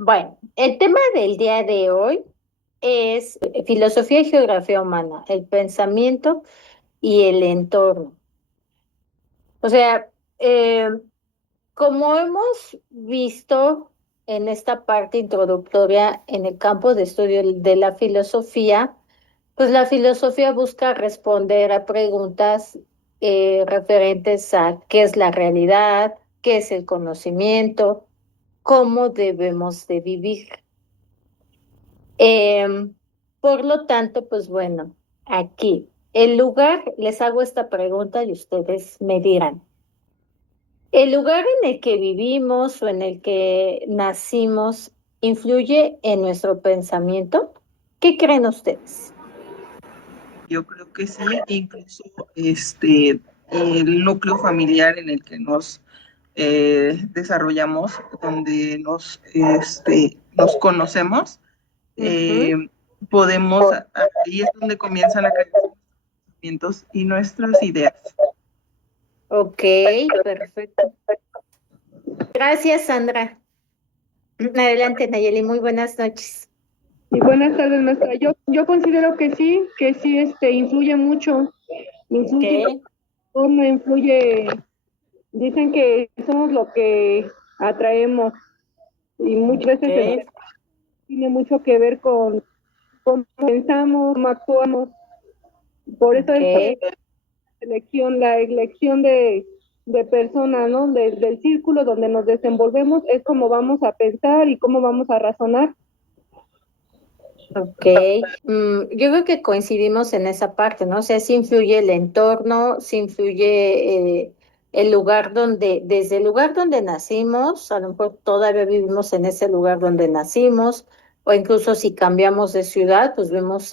Bueno, el tema del día de hoy es filosofía y geografía humana, el pensamiento y el entorno. O sea, eh, como hemos visto en esta parte introductoria en el campo de estudio de la filosofía, pues la filosofía busca responder a preguntas referentes a qué es la realidad, qué es el conocimiento, cómo debemos de vivir. Em, por lo tanto, pues bueno, aquí, el lugar, les hago esta pregunta y ustedes me dirán, ¿el lugar en el que vivimos o en el que nacimos influye en nuestro pensamiento? ¿Qué creen ustedes? Yo creo que sí, incluso el núcleo familiar en el que nos desarrollamos, donde nos conocemos, eh, Ujú. ahí es donde comienzan a crecer nuestros pensamientos y nuestras ideas. Ok, perfecto. Gracias, Sandra. Adelante, Nayeli, muy buenas noches. Y buenas tardes, maestra. Yo considero que sí, influye mucho, Ok, influye, no influye, dicen que somos lo que atraemos y muchas veces ok, tiene mucho que ver con cómo pensamos, cómo actuamos. Por eso es ok. la elección de personas, ¿no? Del círculo donde nos desenvolvemos es cómo vamos a pensar y cómo vamos a razonar. Ok, yo creo que coincidimos en esa parte, ¿no? O sea, sí influye el entorno, sí influye el lugar donde, desde el lugar donde nacimos, a lo mejor todavía vivimos en ese lugar donde nacimos, o incluso si cambiamos de ciudad, pues vemos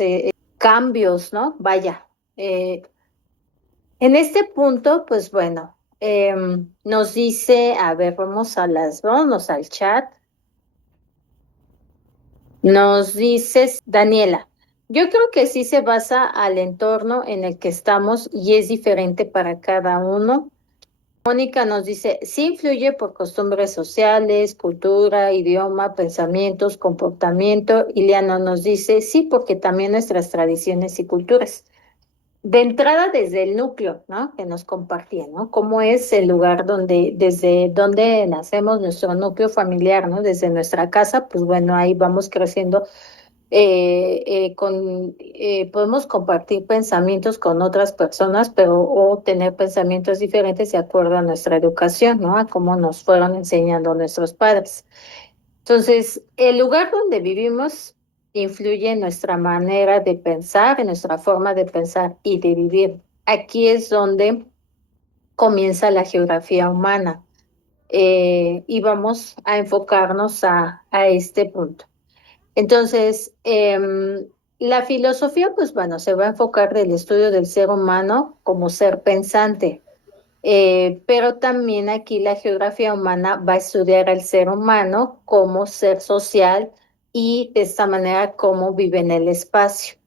cambios, ¿no? Vaya, en este punto, pues bueno, nos dice, a ver, vámonos al chat. Nos dices, Daniela, yo creo que sí se basa al entorno en el que estamos y es diferente para cada uno. Mónica nos dice, sí influye por costumbres sociales, cultura, idioma, pensamientos, comportamiento. Ileana nos dice, sí, porque también nuestras tradiciones y culturas. De entrada desde el núcleo, ¿no? Que nos compartía, ¿no? Cómo es el lugar donde, desde donde nacemos, nuestro núcleo familiar, ¿no? Desde nuestra casa, pues bueno, ahí vamos creciendo podemos compartir pensamientos con otras personas, pero o tener pensamientos diferentes de acuerdo a nuestra educación, ¿no? A cómo nos fueron enseñando nuestros padres. Entonces, el lugar donde vivimos influye en nuestra manera de pensar, en nuestra forma de pensar y de vivir. Aquí es donde comienza la geografía humana y vamos a enfocarnos a este punto. Entonces, la filosofía, pues bueno, se va a enfocar del estudio del ser humano como ser pensante, pero también aquí la geografía humana va a estudiar al ser humano como ser social y de esta manera cómo vive en el espacio.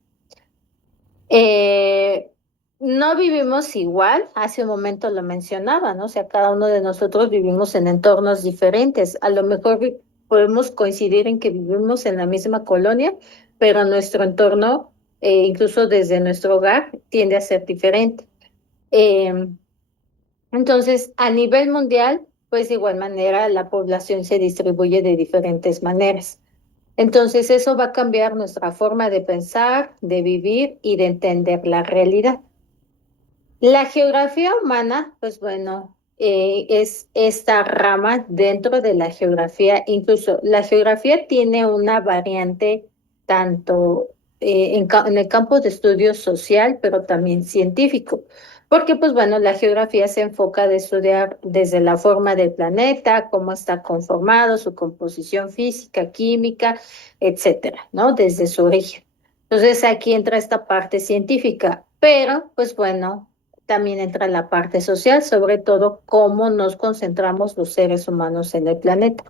Eh, no vivimos igual, hace un momento lo mencionaba, ¿no? O sea, cada uno de nosotros vivimos en entornos diferentes. A lo mejor podemos coincidir en que vivimos en la misma colonia, pero nuestro entorno, incluso desde nuestro hogar, tiende a ser diferente. Eh, entonces, a nivel mundial, pues de igual manera, la población se distribuye de diferentes maneras. Entonces, eso va a cambiar nuestra forma de pensar, de vivir y de entender la realidad. La geografía humana, pues bueno, es esta rama dentro de la geografía. Incluso la geografía tiene una variante tanto en el campo de estudio social, pero también científico. Porque, pues bueno, la geografía se enfoca de estudiar desde la forma del planeta, cómo está conformado, su composición física, química, etcétera, ¿no? Desde su origen. Entonces aquí entra esta parte científica, pero pues bueno, también entra la parte social, sobre todo cómo nos concentramos los seres humanos en el planeta.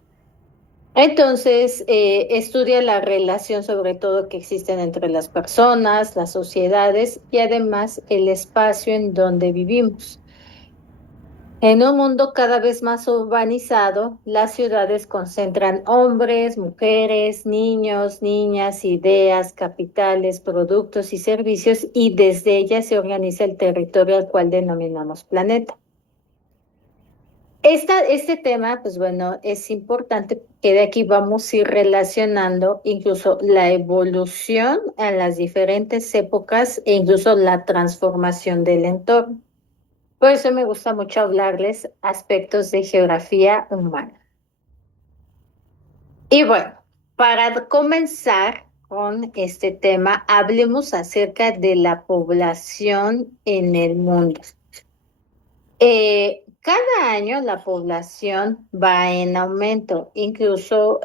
Entonces, estudia la relación sobre todo que existen entre las personas, las sociedades y además el espacio en donde vivimos. En un mundo cada vez más urbanizado, las ciudades concentran hombres, mujeres, niños, niñas, ideas, capitales, productos y servicios, y desde ellas se organiza el territorio al cual denominamos planeta. Este tema, pues bueno, es importante que de aquí vamos a ir relacionando incluso la evolución a las diferentes épocas e incluso la transformación del entorno. Por eso me gusta mucho hablarles aspectos de geografía humana. Y bueno, para comenzar con este tema, hablemos acerca de la población en el mundo. Cada año la población va en aumento, incluso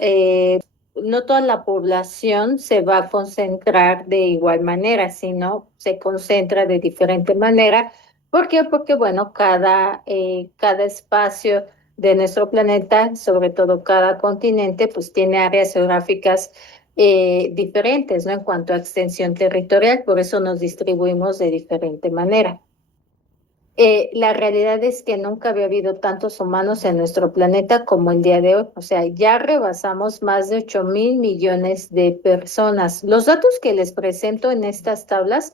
no toda la población se va a concentrar de igual manera, sino se concentra de diferente manera. ¿Por qué? Porque, bueno, cada espacio de nuestro planeta, sobre todo cada continente, pues tiene áreas geográficas diferentes, ¿no? En cuanto a extensión territorial, por eso nos distribuimos de diferente manera. La realidad es que nunca había habido tantos humanos en nuestro planeta como el día de hoy. O sea, ya rebasamos más de 8.000 millones de personas. Los datos que les presento en estas tablas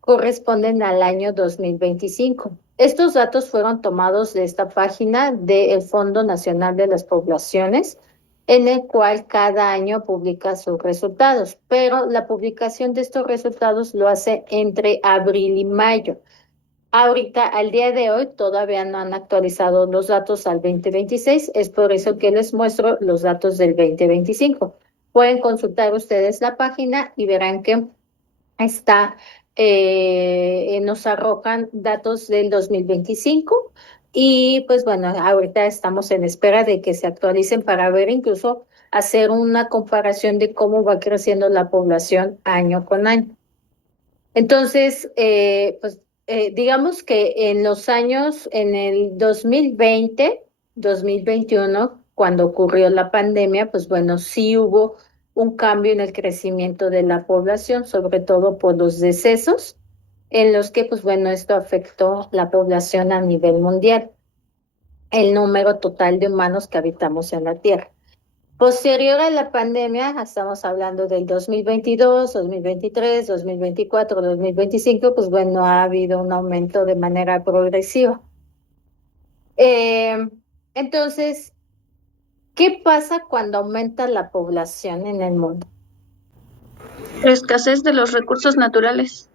corresponden al año 2025. Estos datos fueron tomados de esta página del Fondo Nacional de las Poblaciones, en el cual cada año publica sus resultados, pero la publicación de estos resultados lo hace entre abril y mayo. Ahorita, al día de hoy, todavía no han actualizado los datos al 2026, es por eso que les muestro los datos del 2025. Pueden consultar ustedes la página y verán que está, nos arrojan datos del 2025 y pues bueno, ahorita estamos en espera de que se actualicen para ver incluso hacer una comparación de cómo va creciendo la población año con año. Entonces, pues digamos que en los años, en el 2020, 2021, cuando ocurrió la pandemia, pues bueno, sí hubo un cambio en el crecimiento de la población, sobre todo por los decesos, en los que, pues bueno, esto afectó la población a nivel mundial, el número total de humanos que habitamos en la Tierra. Posterior a la pandemia, estamos hablando del 2022, 2023, 2024, 2025, pues bueno, ha habido un aumento de manera progresiva. Eh, entonces, ¿qué pasa cuando aumenta la población en el mundo? La escasez de los recursos naturales.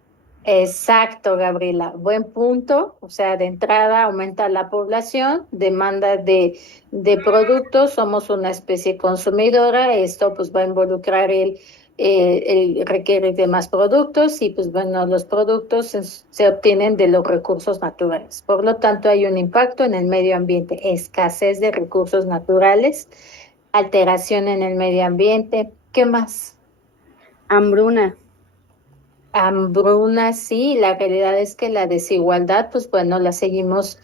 Exacto, Gabriela. Buen punto. O sea, de entrada aumenta la población, demanda de productos, somos una especie consumidora, esto pues va a involucrar el requerir de más productos y pues bueno, los productos se obtienen de los recursos naturales. Por lo tanto, hay un impacto en el medio ambiente, escasez de recursos naturales, alteración en el medio ambiente. ¿Qué más? Hambruna. Hambruna, sí, la realidad es que la desigualdad, pues bueno, la seguimos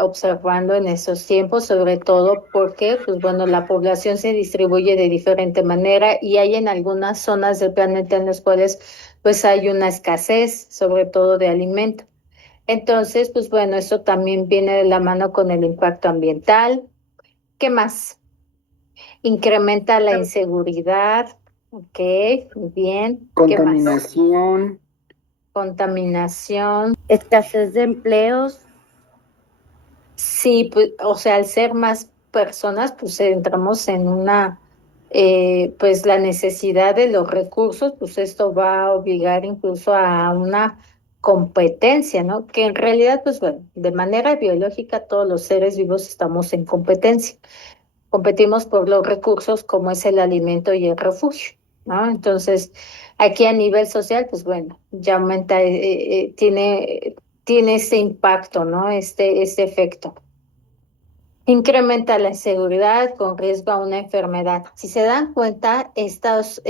observando en esos tiempos, sobre todo porque, pues bueno, la población se distribuye de diferente manera y hay en algunas zonas del planeta en las cuales pues hay una escasez, sobre todo de alimento. Entonces, pues bueno, eso también viene de la mano con el impacto ambiental. ¿Qué más? Incrementa la inseguridad. Ok, muy bien. ¿Qué más? Contaminación. Contaminación. Escasez de empleos. Sí, pues, o sea, al ser más personas, pues entramos en una, pues la necesidad de los recursos, pues esto va a obligar incluso a una competencia, ¿no? Que en realidad, pues bueno, de manera biológica todos los seres vivos estamos en competencia. Competimos por los recursos como es el alimento y el refugio, ¿no? Entonces, aquí a nivel social, pues bueno, ya aumenta, tiene este impacto, ¿no? Este efecto. Incrementa la inseguridad con riesgo a una enfermedad. Si se dan cuenta, estos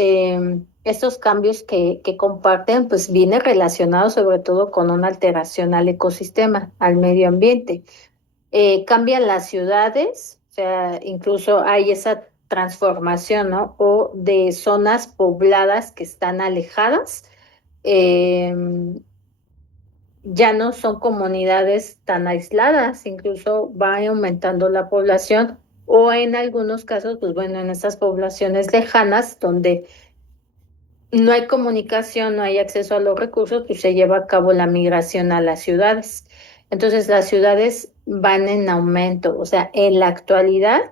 cambios que comparten, pues viene relacionado sobre todo con una alteración al ecosistema, al medio ambiente. Cambian las ciudades, o sea, incluso hay esa transformación, ¿no? O de zonas pobladas que están alejadas. ya no son comunidades tan aisladas, incluso va aumentando la población o en algunos casos, pues bueno, en estas poblaciones lejanas donde no hay comunicación, no hay acceso a los recursos, pues se lleva a cabo la migración a las ciudades. Entonces las ciudades van en aumento, o sea, en la actualidad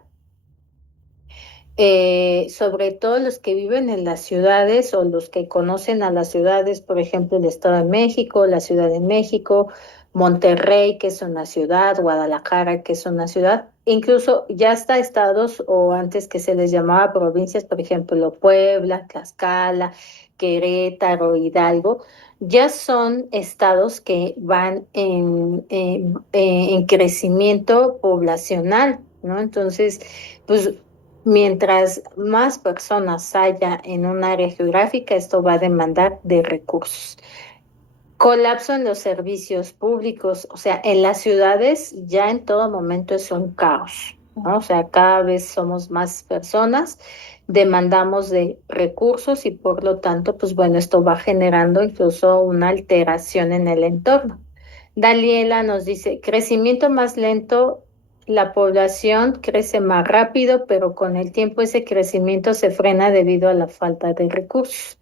sobre todo los que viven en las ciudades o los que conocen a las ciudades, por ejemplo, el Estado de México, la Ciudad de México, Monterrey, que es una ciudad, Guadalajara, que es una ciudad, incluso ya hasta estados o antes que se les llamaba provincias, por ejemplo, Puebla, Tlaxcala, Querétaro, Hidalgo, ya son estados que van en crecimiento poblacional, ¿no? Entonces, pues mientras más personas haya en un área geográfica, esto va a demandar de recursos. Colapso en los servicios públicos, o sea, en las ciudades ya en todo momento es un caos, ¿no? O sea, cada vez somos más personas, demandamos de recursos y por lo tanto, pues bueno, esto va generando incluso una alteración en el entorno. Daniela nos dice, crecimiento más lento, la población crece más rápido, pero con el tiempo ese crecimiento se frena debido a la falta de recursos.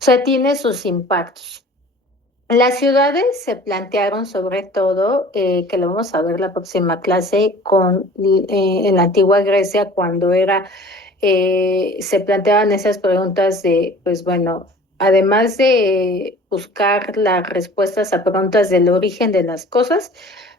O sea, tiene sus impactos. Las ciudades se plantearon sobre todo, que lo vamos a ver la próxima clase, en la antigua Grecia, cuando se planteaban esas preguntas de, pues bueno, además de buscar las respuestas a preguntas del origen de las cosas,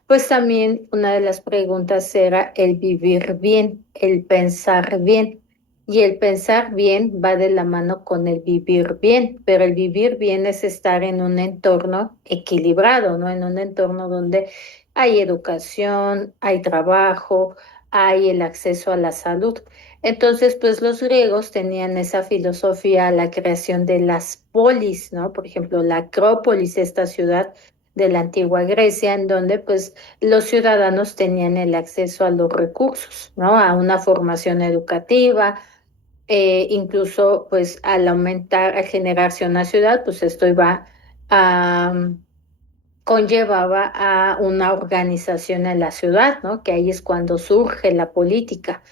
pues también una de las preguntas era el vivir bien, el pensar bien. Y el pensar bien va de la mano con el vivir bien, pero el vivir bien es estar en un entorno equilibrado, ¿no? En un entorno donde hay educación, hay trabajo, hay el acceso a la salud. Entonces, pues los griegos tenían esa filosofía, la creación de las polis, ¿no? Por ejemplo, la Acrópolis, esta ciudad de la antigua Grecia, en donde pues los ciudadanos tenían el acceso a los recursos, ¿no? A una formación educativa, incluso pues al aumentar, al generarse una ciudad, pues esto iba a conllevaba a una organización en la ciudad, ¿no? Que ahí es cuando surge la política.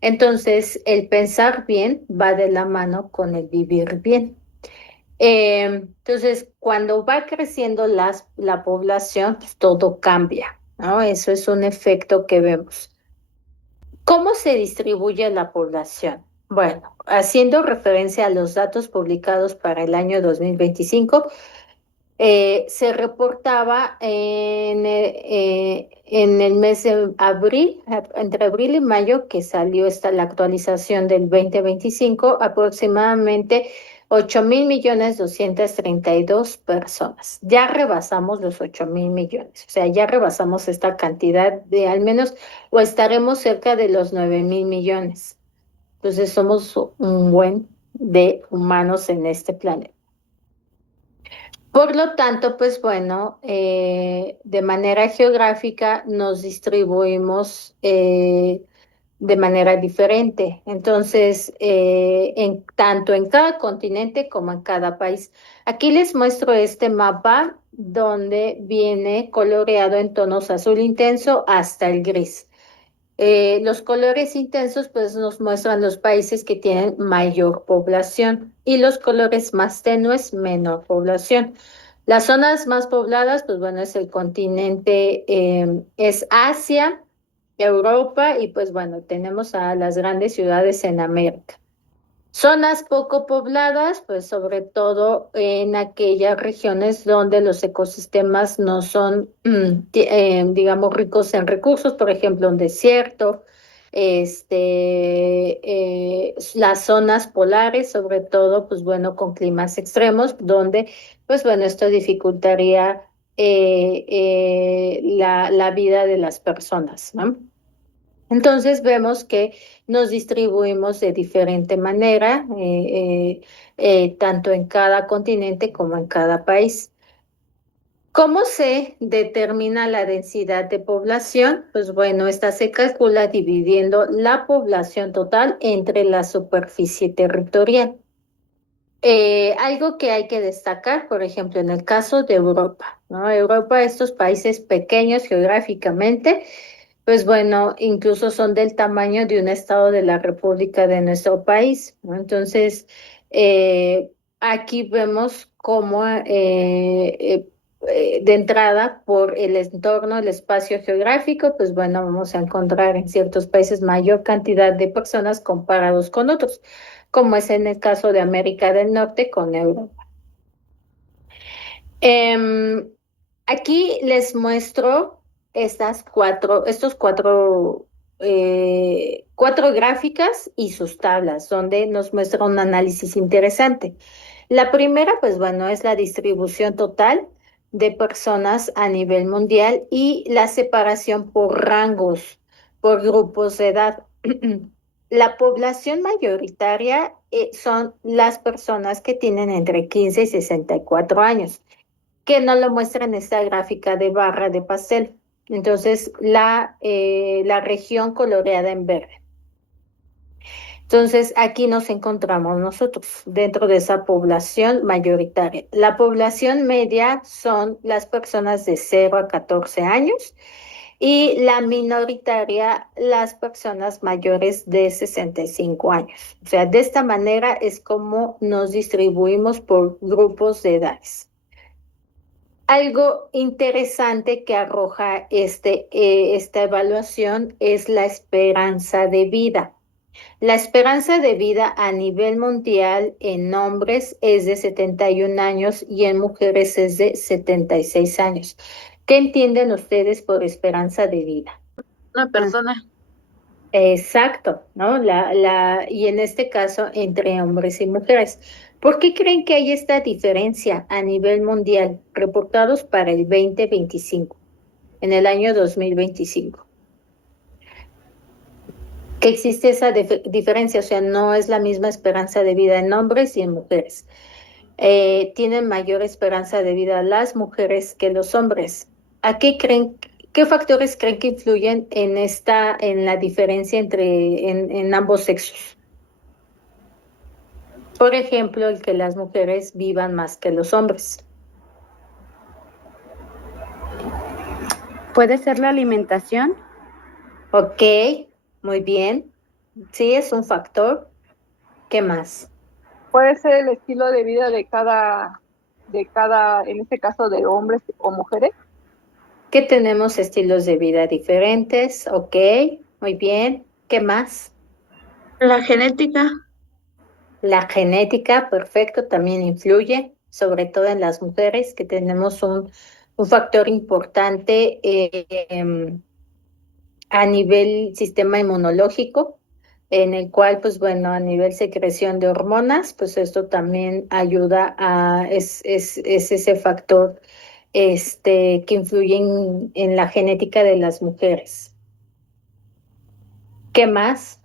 Entonces, el pensar bien va de la mano con el vivir bien. Entonces, cuando va creciendo la población, pues todo cambia, ¿no? Eso es un efecto que vemos. ¿Cómo se distribuye la población? Bueno, haciendo referencia a los datos publicados para el año 2025, se reportaba en el mes de abril, entre abril y mayo, que salió la actualización del 2025, aproximadamente 8.232.000 personas. Ya rebasamos los 8.000.000.000, o sea, ya rebasamos esta cantidad de al menos, o estaremos cerca de los 9.000.000.000. Entonces somos un buen de humanos en este planeta. Por lo tanto, pues bueno, de manera geográfica nos distribuimos de manera diferente. Entonces, tanto en cada continente como en cada país. Aquí les muestro este mapa donde viene coloreado en tonos azul intenso hasta el gris. Los colores intensos pues nos muestran los países que tienen mayor población y los colores más tenues menor población. Las zonas más pobladas, pues bueno, es el continente, es Asia, Europa y pues bueno, tenemos a las grandes ciudades en América. Zonas poco pobladas, pues sobre todo en aquellas regiones donde los ecosistemas no son, digamos, ricos en recursos, por ejemplo, un desierto, las zonas polares, sobre todo, pues bueno, con climas extremos, donde, pues bueno, esto dificultaría la vida de las personas, ¿no? Entonces vemos que nos distribuimos de diferente manera, tanto en cada continente como en cada país. ¿Cómo se determina la densidad de población? Pues bueno, esta se calcula dividiendo la población total entre la superficie territorial. Algo que hay que destacar, por ejemplo, en el caso de Europa, ¿no? Europa, estos países pequeños geográficamente, pues bueno, incluso son del tamaño de un estado de la República de nuestro país, ¿no? Entonces, aquí vemos cómo de entrada, por el entorno, el espacio geográfico, pues bueno, vamos a encontrar en ciertos países mayor cantidad de personas comparados con otros, como es en el caso de América del Norte con Europa. Em, Aquí les muestro cuatro gráficas y sus tablas, donde nos muestra un análisis interesante. La primera, pues bueno, es la distribución total de personas a nivel mundial y la separación por rangos, por grupos de edad. La población mayoritaria son las personas que tienen entre 15 y 64 años, que no lo muestra en esta gráfica de barra de pastel. Entonces, la región coloreada en verde. Entonces, aquí nos encontramos nosotros dentro de esa población mayoritaria. La población media son las personas de 0 a 14 años y la minoritaria, las personas mayores de 65 años. O sea, de esta manera es como nos distribuimos por grupos de edades. Algo interesante que arroja esta evaluación es la esperanza de vida. La esperanza de vida a nivel mundial en hombres es de 71 años y en mujeres es de 76 años. ¿Qué entienden ustedes por esperanza de vida? Una persona. Exacto, ¿no? Y en este caso entre hombres y mujeres. ¿Por qué creen que hay esta diferencia a nivel mundial reportados para el 2025, en el año 2025? Que existe esa diferencia, o sea, no es la misma esperanza de vida en hombres y en mujeres. Tienen mayor esperanza de vida las mujeres que los hombres. ¿A qué factores creen que influyen en la diferencia en ambos sexos? Por ejemplo, el que las mujeres vivan más que los hombres. ¿Puede ser la alimentación? Ok, muy bien. Sí, es un factor. ¿Qué más? Puede ser el estilo de vida de cada, en este caso, de hombres o mujeres. Que tenemos estilos de vida diferentes. Ok, muy bien. ¿Qué más? La genética. La genética, perfecto, también influye, sobre todo en las mujeres, que tenemos un factor importante a nivel sistema inmunológico, en el cual, pues bueno, a nivel secreción de hormonas, pues esto también ayuda es ese factor que influye en la genética de las mujeres. ¿Qué más?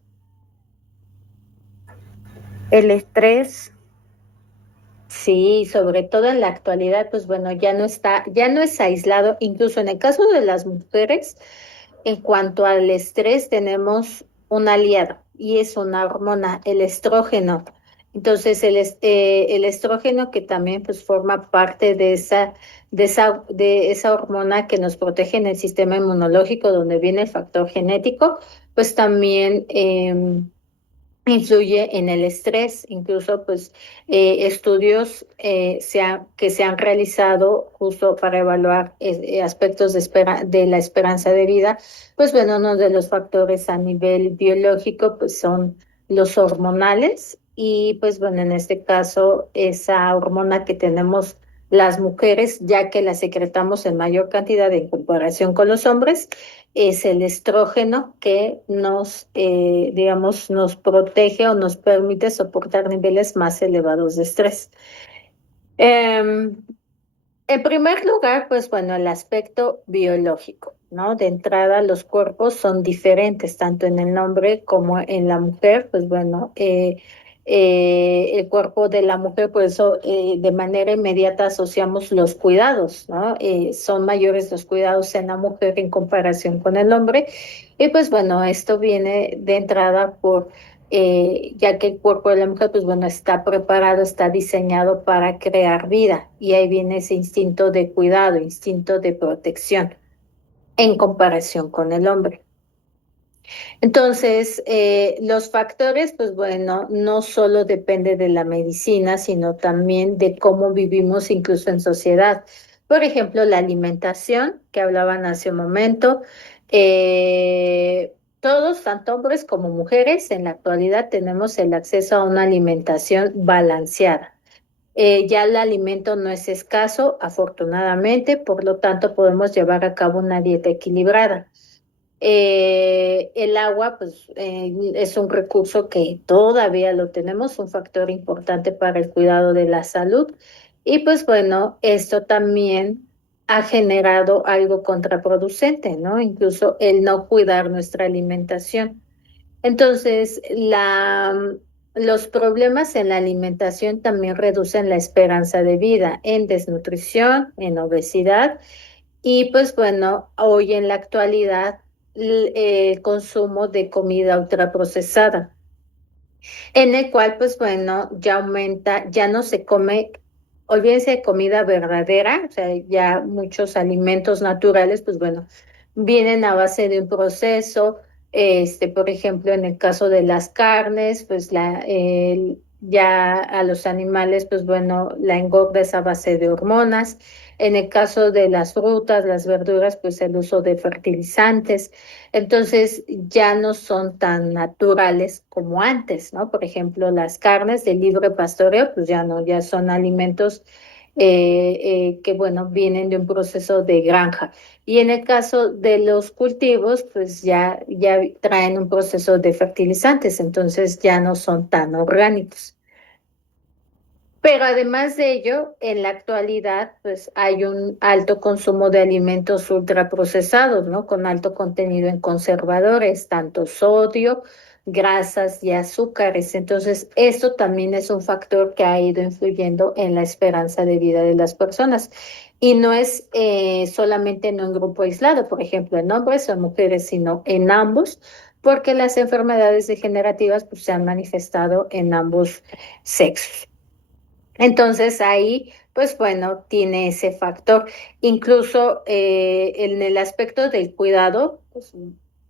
El estrés. Sí, sobre todo en la actualidad, pues bueno, ya no es aislado, incluso en el caso de las mujeres, en cuanto al estrés, tenemos un aliado y es una hormona, el estrógeno. Entonces, el estrógeno que también pues forma parte de esa hormona que nos protege en el sistema inmunológico, donde viene el factor genético, pues también influye en el estrés, incluso pues estudios que se han realizado justo para evaluar aspectos de la esperanza de vida, pues bueno, uno de los factores a nivel biológico pues son los hormonales y pues bueno, en este caso esa hormona que tenemos las mujeres, ya que la secretamos en mayor cantidad en comparación con los hombres, es el estrógeno que digamos, nos protege o nos permite soportar niveles más elevados de estrés. En primer lugar, pues bueno, el aspecto biológico, ¿no? De entrada, los cuerpos son diferentes, tanto en el hombre como en la mujer, pues bueno, el cuerpo de la mujer, por eso de manera inmediata asociamos los cuidados, ¿no? Son mayores los cuidados en la mujer en comparación con el hombre. Y pues bueno, esto viene de entrada ya que el cuerpo de la mujer, pues bueno, está preparado, está diseñado para crear vida, y ahí viene ese instinto de cuidado, instinto de protección, en comparación con el hombre. Entonces, los factores, pues bueno, no solo depende de la medicina, sino también de cómo vivimos incluso en sociedad. Por ejemplo, la alimentación, que hablaban hace un momento. Todos, tanto hombres como mujeres, en la actualidad tenemos el acceso a una alimentación balanceada. Ya el alimento no es escaso, afortunadamente, por lo tanto podemos llevar a cabo una dieta equilibrada. El agua, pues, es un recurso que todavía lo tenemos, un factor importante para el cuidado de la salud. Y pues bueno, esto también ha generado algo contraproducente, ¿no? Incluso el no cuidar nuestra alimentación. Entonces, los problemas en la alimentación también reducen la esperanza de vida en desnutrición, en obesidad, y pues bueno, hoy en la actualidad el consumo de comida ultraprocesada, en el cual pues bueno, ya aumenta, ya no se come, olvídense de comida verdadera, o sea, ya muchos alimentos naturales, pues bueno, vienen a base de un proceso. Por ejemplo, en el caso de las carnes, pues ya a los animales, pues bueno, la engorda es a base de hormonas. En el caso de las frutas, las verduras, pues el uso de fertilizantes. Entonces ya no son tan naturales como antes, ¿no? Por ejemplo, las carnes de libre pastoreo, pues ya no, ya son alimentos que, bueno, vienen de un proceso de granja. Y en el caso de los cultivos, pues ya traen un proceso de fertilizantes, entonces ya no son tan orgánicos. Pero además de ello, en la actualidad, pues hay un alto consumo de alimentos ultraprocesados, ¿no? Con alto contenido en conservadores, tanto sodio, grasas y azúcares. Entonces, esto también es un factor que ha ido influyendo en la esperanza de vida de las personas. Y no es solamente en un grupo aislado, por ejemplo, en hombres o mujeres, sino en ambos, porque las enfermedades degenerativas pues, se han manifestado en ambos sexos. Entonces ahí, pues bueno, tiene ese factor. Incluso en el aspecto del cuidado, pues,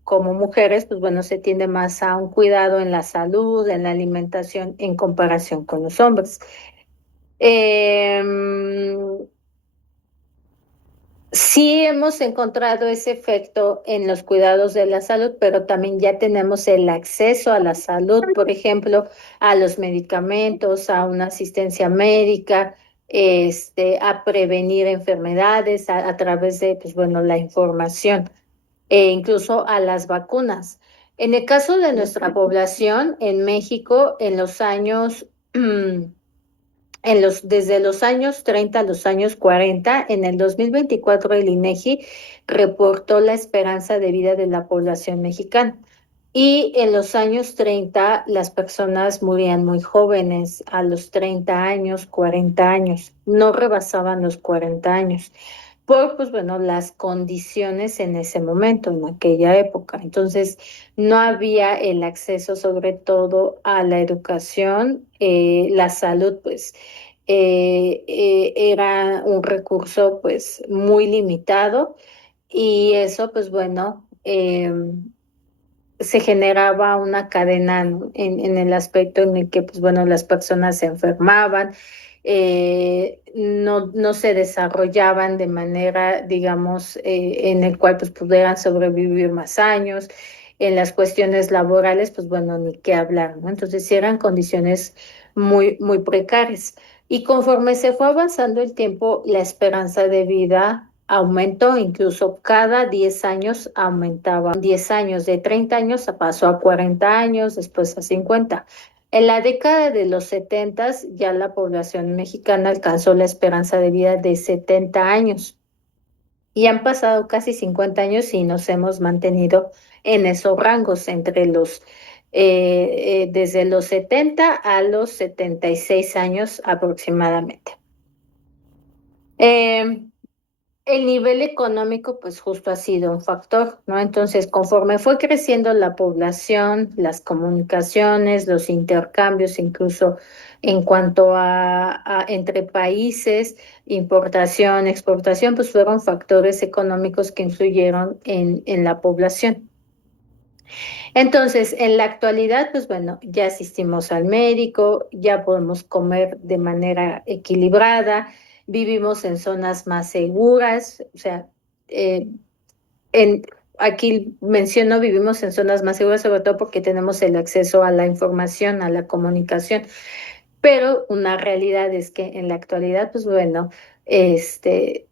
como mujeres, pues bueno, se tiende más a un cuidado en la salud, en la alimentación, en comparación con los hombres. Em, Sí hemos encontrado ese efecto en los cuidados de la salud, pero también ya tenemos el acceso a la salud, por ejemplo, a los medicamentos, a una asistencia médica, a prevenir enfermedades a través de, pues bueno, la información, e incluso a las vacunas. En el caso de nuestra población en México, en los años desde los años 30 a los años 40, en el 2024 el INEGI reportó la esperanza de vida de la población mexicana. Y en los años 30 las personas morían muy jóvenes, a los 30 años, 40 años, no rebasaban los 40 años por, pues bueno, las condiciones en ese momento, en aquella época. Entonces, no había el acceso sobre todo a la educación, la salud, pues era un recurso pues muy limitado, y eso, pues bueno, se generaba una cadena, ¿no? En el aspecto en el que, pues bueno, las personas se enfermaban, no se desarrollaban de manera, digamos, en el cual pues pudieran sobrevivir más años. En las cuestiones laborales, pues bueno, ni qué hablar, ¿no? Entonces, sí eran condiciones muy precarias. Y conforme se fue avanzando el tiempo, la esperanza de vida aumentó, incluso cada 10 años aumentaba. 10 años, de 30 años pasó a 40 años, después a 50. En la década de los 70 ya la población mexicana alcanzó la esperanza de vida de 70 años. Y han pasado casi 50 años y nos hemos mantenido en esos rangos desde los 70 a los 76 años aproximadamente. Eh, el nivel económico, pues justo ha sido un factor, ¿no? Entonces, conforme fue creciendo la población, las comunicaciones, los intercambios, incluso en cuanto a entre países, importación, exportación, pues fueron factores económicos que influyeron en la población. Entonces, en la actualidad, pues bueno, ya asistimos al médico, ya podemos comer de manera equilibrada, vivimos en zonas más seguras, o sea, eh, en, aquí menciono vivimos en zonas más seguras, sobre todo porque tenemos el acceso a la información, a la comunicación, pero una realidad es que en la actualidad, pues bueno, este,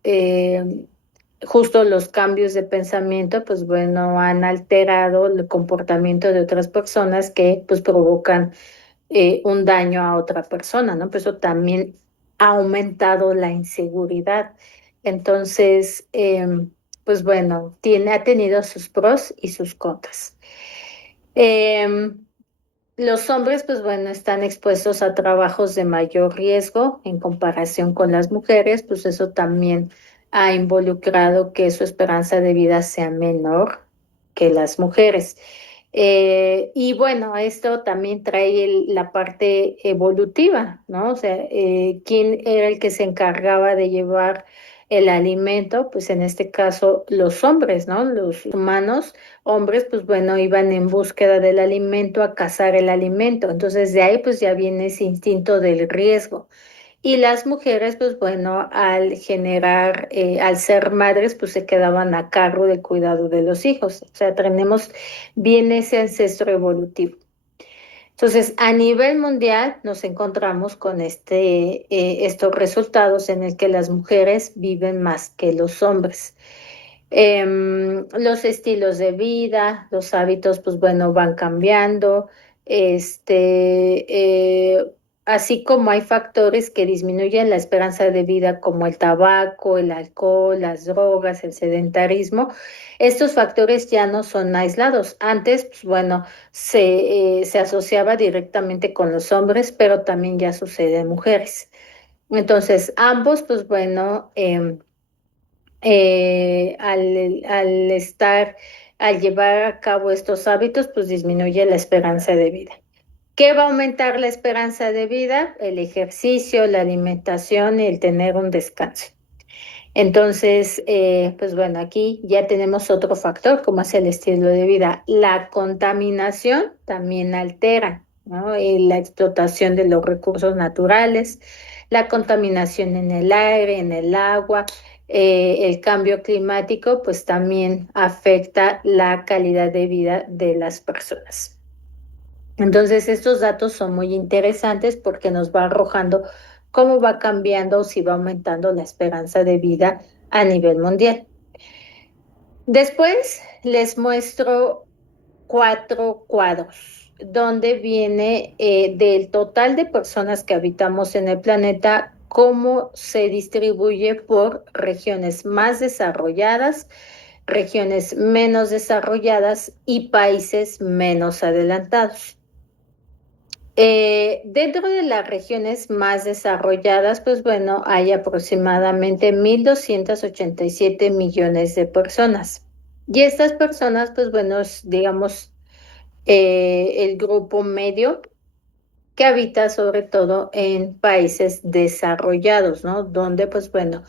justo los cambios de pensamiento, pues bueno, han alterado el comportamiento de otras personas que pues provocan un daño a otra persona, ¿no? Pues eso también ha aumentado la inseguridad. Entonces, pues bueno, ha tenido sus pros y sus contras. Los hombres, pues bueno, están expuestos a trabajos de mayor riesgo en comparación con las mujeres, pues eso también ha involucrado que su esperanza de vida sea menor que las mujeres. Y bueno, esto también trae la parte evolutiva, ¿no? O sea, ¿quién era el que se encargaba de llevar el alimento? Pues en este caso los hombres, ¿no? Los humanos hombres, pues bueno, iban en búsqueda del alimento a cazar el alimento. Entonces de ahí pues ya viene ese instinto del riesgo. Y las mujeres, pues bueno, al generar, al ser madres, pues se quedaban a cargo del cuidado de los hijos. O sea, tenemos bien ese ancestro evolutivo. Entonces, a nivel mundial nos encontramos con estos resultados en el que las mujeres viven más que los hombres. Los estilos de vida, los hábitos, pues bueno, van cambiando. Así como hay factores que disminuyen la esperanza de vida, como el tabaco, el alcohol, las drogas, el sedentarismo, estos factores ya no son aislados. Antes, pues bueno, se asociaba directamente con los hombres, pero también ya sucede en mujeres. Entonces, ambos, pues bueno, al llevar a cabo estos hábitos, pues disminuye la esperanza de vida. ¿Qué va a aumentar la esperanza de vida? El ejercicio, la alimentación y el tener un descanso. Entonces, pues bueno, aquí ya tenemos otro factor, como es el estilo de vida. La contaminación también altera, ¿no? La explotación de los recursos naturales, la contaminación en el aire, en el agua, el cambio climático, pues también afecta la calidad de vida de las personas. Entonces, estos datos son muy interesantes porque nos va arrojando cómo va cambiando o si va aumentando la esperanza de vida a nivel mundial. Después les muestro 4 cuadros donde viene del total de personas que habitamos en el planeta, cómo se distribuye por regiones más desarrolladas, regiones menos desarrolladas y países menos adelantados. Dentro de las regiones más desarrolladas, pues bueno, hay aproximadamente 1.287 millones de personas. Y estas personas, pues bueno, es, digamos, el grupo medio que habita sobre todo en países desarrollados, ¿no? Donde, pues bueno,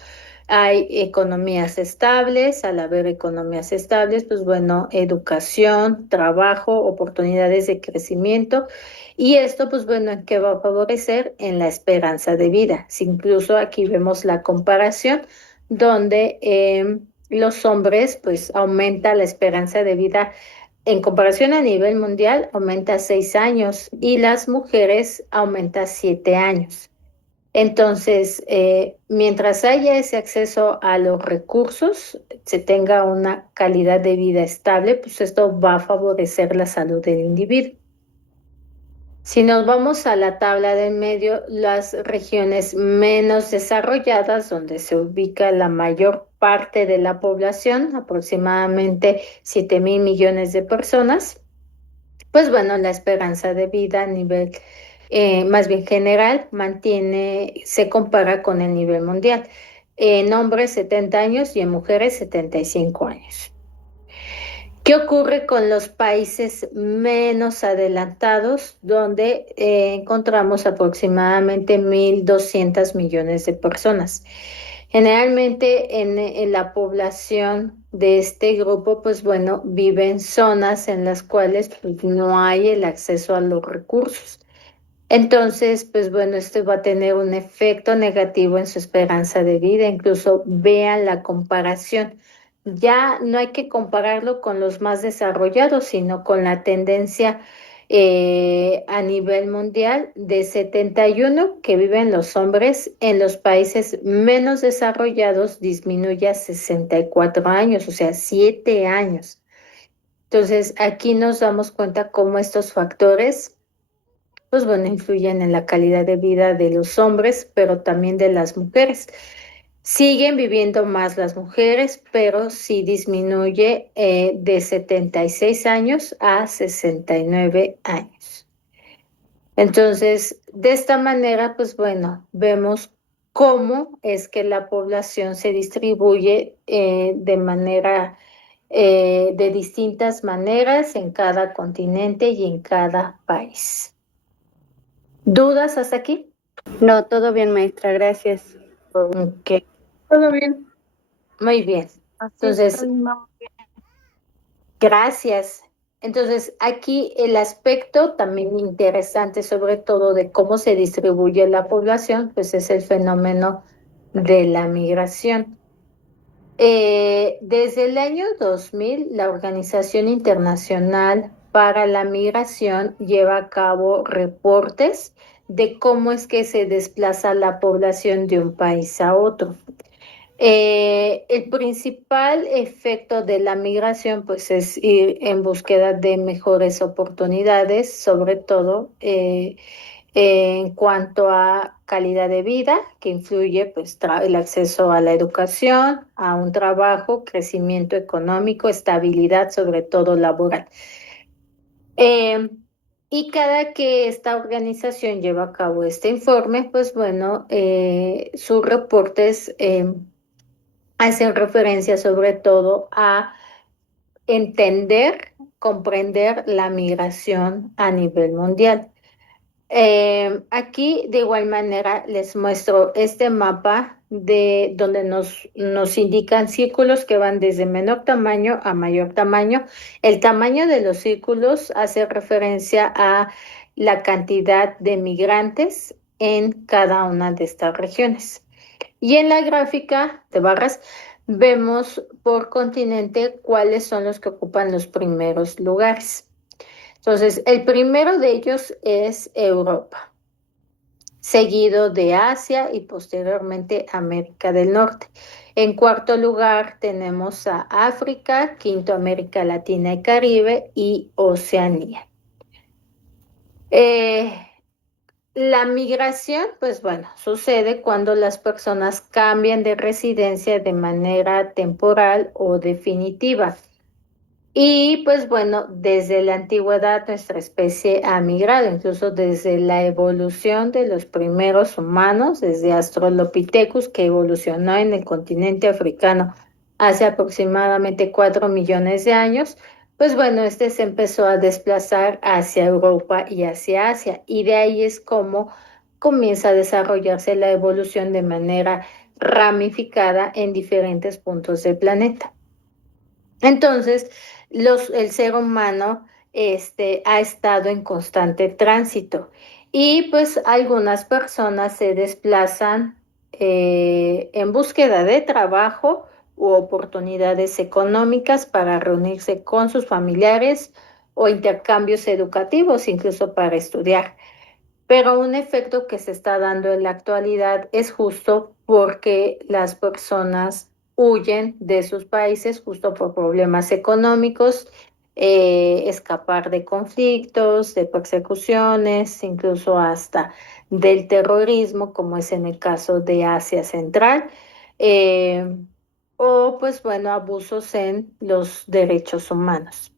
hay economías estables, al haber economías estables, pues bueno, educación, trabajo, oportunidades de crecimiento. Y esto, pues bueno, ¿en qué va a favorecer? En la esperanza de vida. Si incluso aquí vemos la comparación donde los hombres, pues aumenta la esperanza de vida en comparación a nivel mundial, aumenta 6 años y las mujeres aumenta 7 años. Entonces, mientras haya ese acceso a los recursos, se tenga una calidad de vida estable, pues esto va a favorecer la salud del individuo. Si nos vamos a la tabla del medio, las regiones menos desarrolladas, donde se ubica la mayor parte de la población, aproximadamente 7.000 millones de personas, pues bueno, la esperanza de vida a nivel más bien general se compara con el nivel mundial. en hombres 70 años y en mujeres 75 años. ¿Qué ocurre con los países menos adelantados, donde encontramos aproximadamente 1.200 millones de personas? Generalmente en la población de este grupo, pues bueno, viven zonas en las cuales pues, no hay el acceso a los recursos. Entonces, pues bueno, esto va a tener un efecto negativo en su esperanza de vida. Incluso vean la comparación. Ya no hay que compararlo con los más desarrollados, sino con la tendencia a nivel mundial de 71 que viven los hombres en los países menos desarrollados disminuye a 64 años, o sea, 7 años. Entonces, aquí nos damos cuenta cómo estos factores pues bueno, influyen en la calidad de vida de los hombres, pero también de las mujeres. Siguen viviendo más las mujeres, pero sí disminuye de 76 años a 69 años. Entonces, de esta manera, pues bueno, vemos cómo es que la población se distribuye de manera, de distintas maneras en cada continente y en cada país. ¿Dudas hasta aquí? No, todo bien, maestra, gracias. Ok, Todo bien. muy bien. Así Entonces, está bien, vamos bien. gracias. Entonces, aquí el aspecto también interesante, sobre todo de cómo se distribuye la población, pues es el fenómeno de la migración. Desde el año 2000, la Organización Internacional para la Migración lleva a cabo reportes de cómo es que se desplaza la población de un país a otro. El principal efecto de la migración, pues, es ir en búsqueda de mejores oportunidades, sobre todo en cuanto a calidad de vida, que influye, pues, el acceso a la educación, a un trabajo, crecimiento económico, estabilidad, sobre todo laboral. Eh, y cada que esta organización lleva a cabo este informe, pues bueno, sus reportes hacen referencia sobre todo a entender, comprender la migración a nivel mundial. Aquí de igual manera les muestro este mapa de donde nos indican círculos que van desde menor tamaño a mayor tamaño. El tamaño de los círculos hace referencia a la cantidad de migrantes en cada una de estas regiones. Y en la gráfica de barras vemos por continente cuáles son los que ocupan los primeros lugares. Entonces, el primero de ellos es Europa, seguido de Asia y posteriormente América del Norte. En cuarto lugar tenemos a África, quinto América Latina y Caribe y Oceanía. La migración, pues bueno, sucede cuando las personas cambian de residencia de manera temporal o definitiva. Y pues bueno, desde la antigüedad nuestra especie ha migrado, incluso desde la evolución de los primeros humanos, desde Australopithecus, que evolucionó en el continente africano hace aproximadamente 4 millones de años, pues bueno, este se empezó a desplazar hacia Europa y hacia Asia, y de ahí es como comienza a desarrollarse la evolución de manera ramificada en diferentes puntos del planeta. Entonces, el ser humano ha estado en constante tránsito y pues algunas personas se desplazan en búsqueda de trabajo u oportunidades económicas para reunirse con sus familiares o intercambios educativos, incluso para estudiar. Pero un efecto que se está dando en la actualidad es justo porque las personas huyen de sus países justo por problemas económicos, escapar de conflictos, de persecuciones, incluso hasta del terrorismo, como es en el caso de Asia Central, o pues bueno, abusos en los derechos humanos.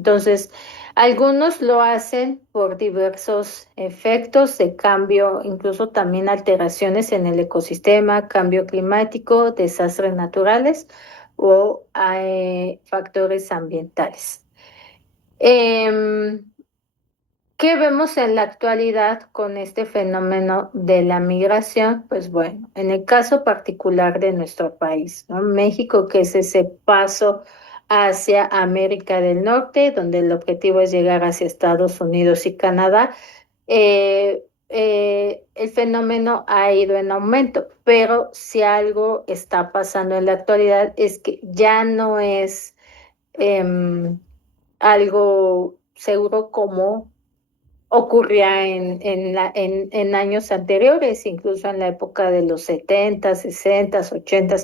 Entonces, algunos lo hacen por diversos efectos de cambio, incluso también alteraciones en el ecosistema, cambio climático, desastres naturales o factores ambientales. ¿Qué vemos en la actualidad con este fenómeno de la migración? Pues bueno, en el caso particular de nuestro país, ¿no? México, que es ese paso hacia América del Norte, donde el objetivo es llegar hacia Estados Unidos y Canadá, el fenómeno ha ido en aumento, pero si algo está pasando en la actualidad es que ya no es algo seguro como ocurría en años anteriores, incluso en la época de los 70, 60, 80,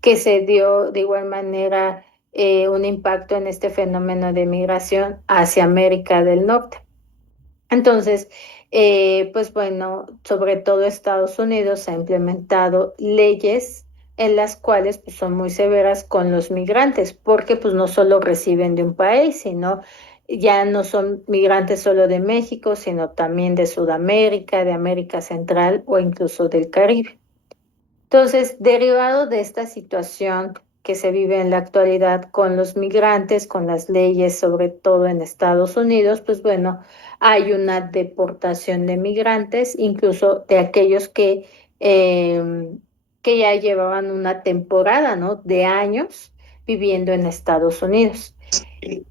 que se dio de igual manera un impacto en este fenómeno de migración hacia América del Norte. Entonces, pues bueno, sobre todo Estados Unidos ha implementado leyes en las cuales pues, son muy severas con los migrantes, porque pues no solo reciben de un país, sino ya no son migrantes solo de México, sino también de Sudamérica, de América Central o incluso del Caribe. Entonces, derivado de esta situación que se vive en la actualidad con los migrantes, con las leyes, sobre todo en Estados Unidos, pues bueno, hay una deportación de migrantes, incluso de aquellos que ya llevaban una temporada, ¿no? De años viviendo en Estados Unidos.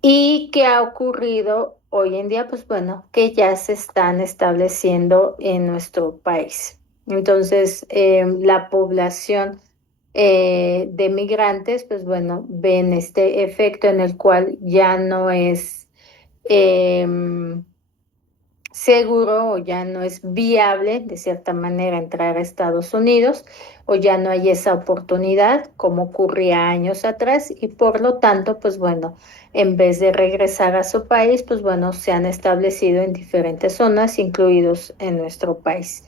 ¿Y qué ha ocurrido hoy en día? Pues bueno, que ya se están estableciendo en nuestro país. Entonces, la población de migrantes, pues bueno, ven este efecto en el cual ya no es seguro o ya no es viable de cierta manera entrar a Estados Unidos o ya no hay esa oportunidad como ocurría años atrás y por lo tanto, pues bueno, en vez de regresar a su país, pues bueno, se han establecido en diferentes zonas, incluidos en nuestro país.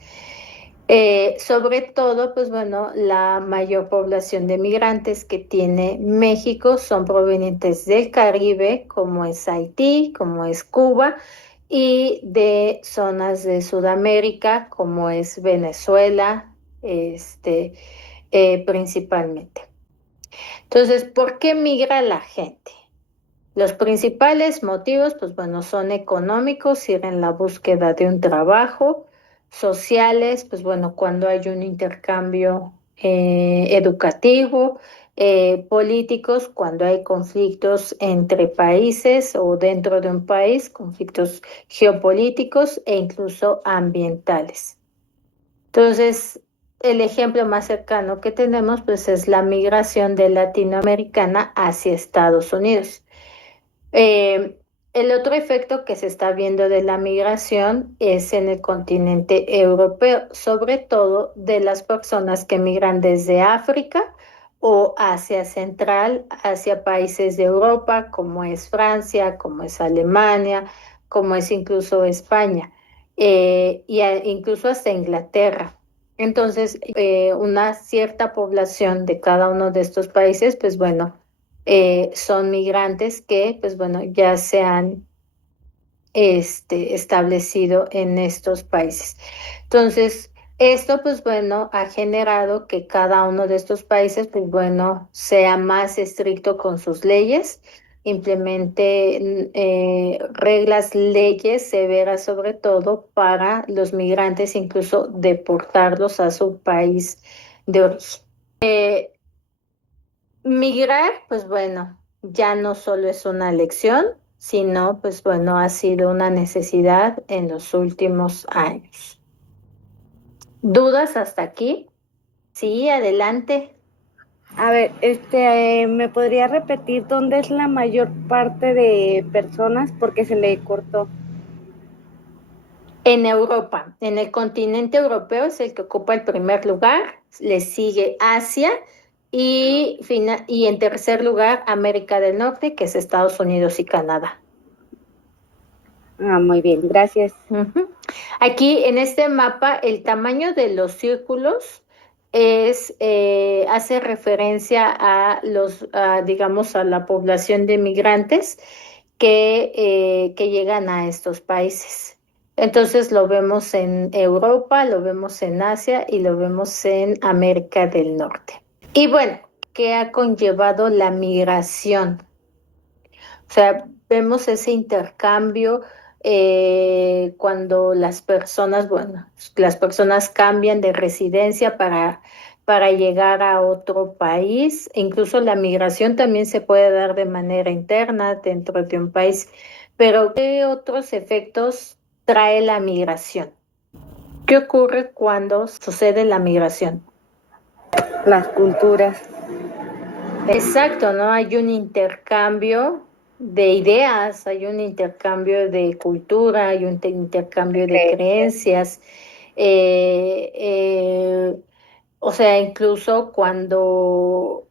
Sobre todo, pues bueno, la mayor población de migrantes que tiene México son provenientes del Caribe, como es Haití, como es Cuba, y de zonas de Sudamérica, como es Venezuela, principalmente. Entonces, ¿por qué migra la gente? Los principales motivos, pues bueno, son económicos, ir en la búsqueda de un trabajo, sociales, pues bueno, cuando hay un intercambio educativo, políticos, cuando hay conflictos entre países o dentro de un país, conflictos geopolíticos e incluso ambientales. Entonces, el ejemplo más cercano que tenemos, pues es la migración de latinoamericana hacia Estados Unidos. El otro efecto que se está viendo de la migración es en el continente europeo, sobre todo de las personas que migran desde África o Asia Central, hacia países de Europa, como es Francia, como es Alemania, como es incluso España, incluso hasta Inglaterra. Entonces, una cierta población de cada uno de estos países, pues bueno, son migrantes que, pues bueno, ya se han establecido en estos países. Entonces, esto, pues bueno, ha generado que cada uno de estos países, pues bueno, sea más estricto con sus leyes, implemente reglas, leyes severas sobre todo para los migrantes, incluso deportarlos a su país de origen. Migrar, pues bueno, ya no solo es una elección, sino pues bueno, ha sido una necesidad en los últimos años. ¿Dudas hasta aquí? Sí, adelante. A ver, ¿me podría repetir dónde es la mayor parte de personas? Porque se le cortó. En Europa, en el continente europeo es el que ocupa el primer lugar, le sigue Asia y en tercer lugar América del Norte, que es Estados Unidos y Canadá. Ah, muy bien, gracias. Aquí en este mapa el tamaño de los círculos hace referencia a digamos, a la población de migrantes que llegan a estos países. Entonces lo vemos en Europa, lo vemos en Asia y lo vemos en América del Norte. Y bueno, ¿qué ha conllevado la migración? O sea, vemos ese intercambio cuando las personas, bueno, las personas cambian de residencia para llegar a otro país. Incluso la migración también se puede dar de manera interna dentro de un país. Pero ¿qué otros efectos trae la migración? ¿Qué ocurre cuando sucede la migración? Las culturas. Exacto, ¿no? Hay un intercambio de ideas, hay un intercambio de cultura, hay un intercambio de creencias. Eh, eh, o sea, incluso cuando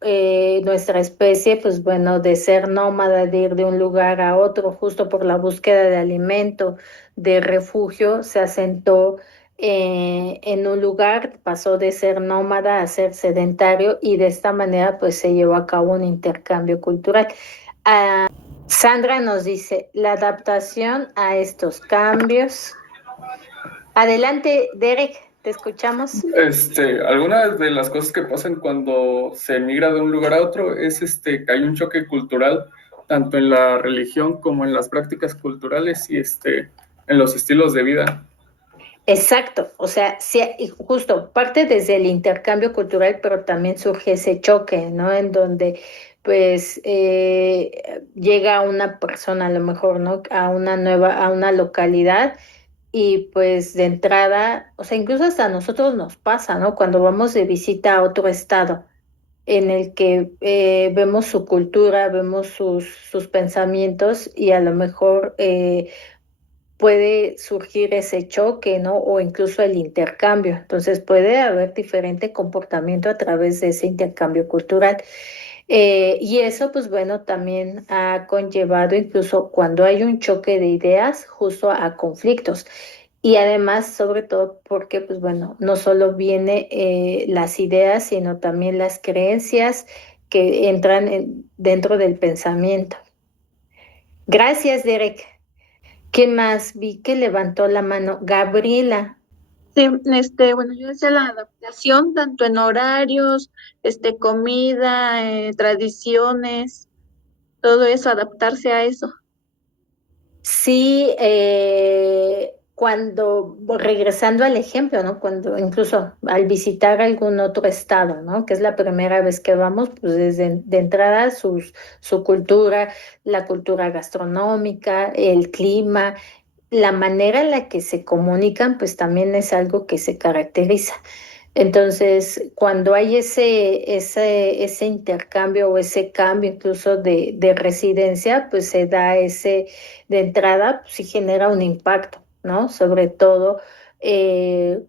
nuestra especie, pues bueno, de ser nómada, de ir de un lugar a otro, justo por la búsqueda de alimento, de refugio, se asentó en un lugar, pasó de ser nómada a ser sedentario y de esta manera pues se llevó a cabo un intercambio cultural. Ah, Sandra nos dice, la adaptación a estos cambios. Adelante, Derek, te escuchamos. Algunas de las cosas que pasan cuando se migra de un lugar a otro es que hay un choque cultural, tanto en la religión como en las prácticas culturales y en los estilos de vida. Exacto, o sea, sí, y justo parte desde el intercambio cultural, pero también surge ese choque, ¿no? En donde pues llega una persona a lo mejor, ¿no? A una localidad y pues de entrada, o sea, incluso hasta a nosotros nos pasa, ¿no? Cuando vamos de visita a otro estado en el que vemos su cultura, vemos sus pensamientos y a lo mejor puede surgir ese choque, ¿no? O incluso el intercambio. Entonces puede haber diferente comportamiento a través de ese intercambio cultural. Y eso, pues bueno, también ha conllevado incluso cuando hay un choque de ideas, justo a conflictos. Y además, sobre todo porque, pues bueno, no solo viene las ideas, sino también las creencias que entran dentro del pensamiento. Gracias, Derek. ¿Qué más? Vi que levantó la mano Gabriela. Sí, bueno, yo decía la adaptación tanto en horarios, comida, tradiciones, todo eso, adaptarse a eso. Sí, cuando, regresando al ejemplo, ¿no? Cuando incluso al visitar algún otro estado, ¿no? Que es la primera vez que vamos, pues desde de entrada su cultura, la cultura gastronómica, el clima, la manera en la que se comunican, pues también es algo que se caracteriza. Entonces, cuando hay ese intercambio o ese cambio incluso de residencia, pues se da de entrada, pues sí genera un impacto, ¿no? Sobre todo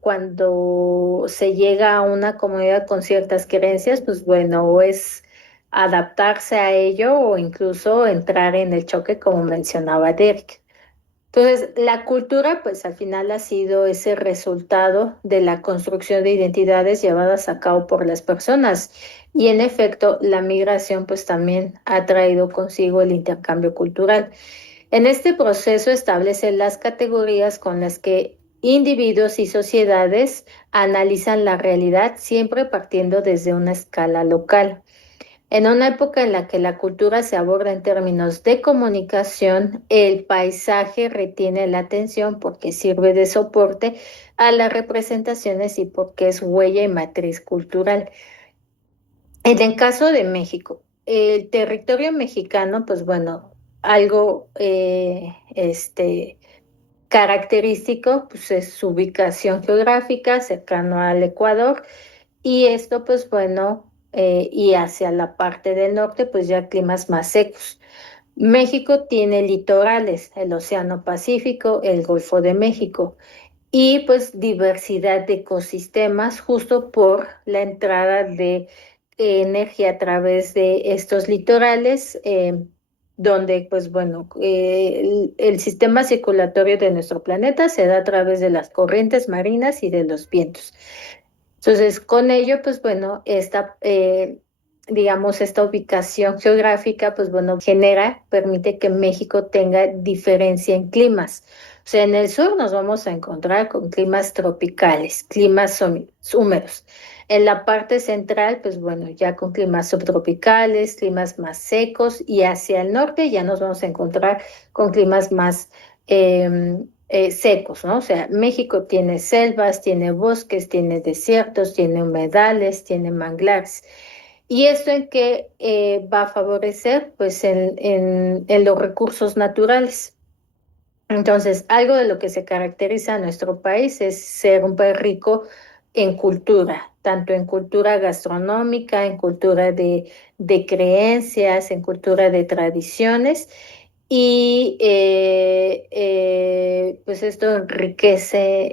cuando se llega a una comunidad con ciertas creencias, pues bueno, o es adaptarse a ello o incluso entrar en el choque, como mencionaba Derek. Entonces, la cultura, pues al final ha sido ese resultado de la construcción de identidades llevadas a cabo por las personas. Y en efecto, la migración, pues también ha traído consigo el intercambio cultural. En este proceso establecen las categorías con las que individuos y sociedades analizan la realidad, siempre partiendo desde una escala local. En una época en la que la cultura se aborda en términos de comunicación, el paisaje retiene la atención porque sirve de soporte a las representaciones y porque es huella y matriz cultural. En el caso de México, el territorio mexicano, pues bueno, algo característico, pues es su ubicación geográfica cercano al Ecuador y esto, pues bueno, y hacia la parte del norte, pues ya climas más secos. México tiene litorales, el Océano Pacífico, el Golfo de México y pues diversidad de ecosistemas justo por la entrada de energía a través de estos litorales, donde pues bueno, el sistema circulatorio de nuestro planeta se da a través de las corrientes marinas y de los vientos. Entonces, con ello, pues bueno, digamos, esta ubicación geográfica, pues bueno, permite que México tenga diferencia en climas. O sea, en el sur nos vamos a encontrar con climas tropicales, climas húmedos. En la parte central, pues bueno, ya con climas subtropicales, climas más secos, y hacia el norte ya nos vamos a encontrar con climas más secos, ¿no? O sea, México tiene selvas, tiene bosques, tiene desiertos, tiene humedales, tiene manglares. ¿Y esto en qué va a favorecer? Pues en los recursos naturales. Entonces, algo de lo que se caracteriza a nuestro país es ser un país rico en cultura, tanto en cultura gastronómica, en cultura de creencias, en cultura de tradiciones. Y pues esto enriquece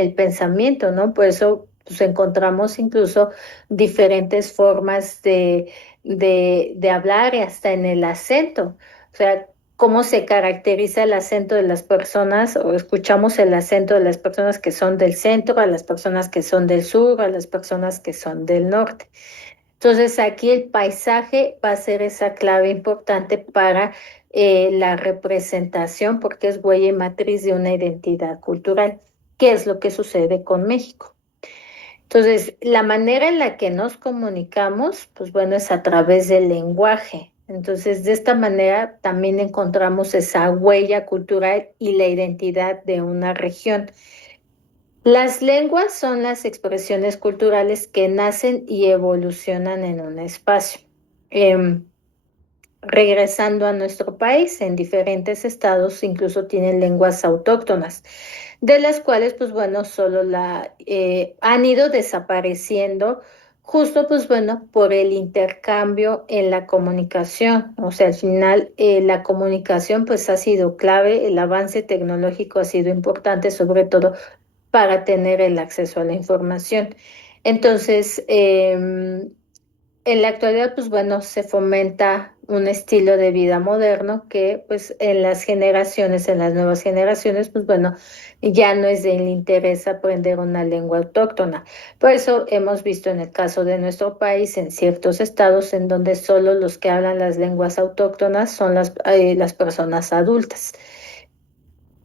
el pensamiento, ¿no? Por eso pues, encontramos incluso diferentes formas de hablar y hasta en el acento. O sea, cómo se caracteriza el acento de las personas, o escuchamos el acento de las personas que son del centro, a las personas que son del sur, a las personas que son del norte. Entonces aquí el paisaje va a ser esa clave importante para la representación, porque es huella y matriz de una identidad cultural. ¿Qué es lo que sucede con México? Entonces, la manera en la que nos comunicamos, pues bueno, es a través del lenguaje. Entonces, de esta manera también encontramos esa huella cultural y la identidad de una región. Las lenguas son las expresiones culturales que nacen y evolucionan en un espacio. Em, Regresando a nuestro país, en diferentes estados incluso tienen lenguas autóctonas, de las cuales, pues bueno, han ido desapareciendo justo, pues bueno, por el intercambio en la comunicación. O sea, al final la comunicación pues ha sido clave, el avance tecnológico ha sido importante, sobre todo para tener el acceso a la información. Entonces, en la actualidad, pues bueno, se fomenta un estilo de vida moderno que pues en las generaciones, en las nuevas generaciones, pues bueno, ya no es del interés aprender una lengua autóctona. Por eso hemos visto en el caso de nuestro país, en ciertos estados en donde solo los que hablan las lenguas autóctonas son las personas adultas.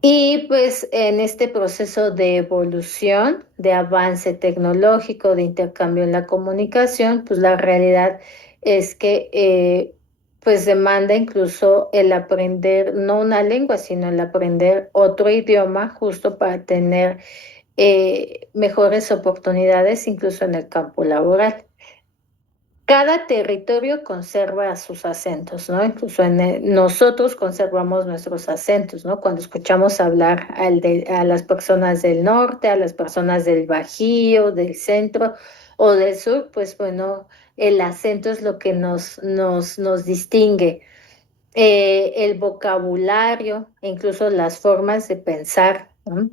Y pues en este proceso de evolución, de avance tecnológico, de intercambio en la comunicación, pues la realidad es que pues demanda incluso el aprender no una lengua, sino el aprender otro idioma justo para tener mejores oportunidades incluso en el campo laboral. Cada territorio conserva sus acentos, ¿no? Incluso nosotros conservamos nuestros acentos, ¿no? Cuando escuchamos hablar a las personas del norte, a las personas del Bajío, del centro o del sur, pues bueno, el acento es lo que nos distingue. El vocabulario, e incluso las formas de pensar, ¿no?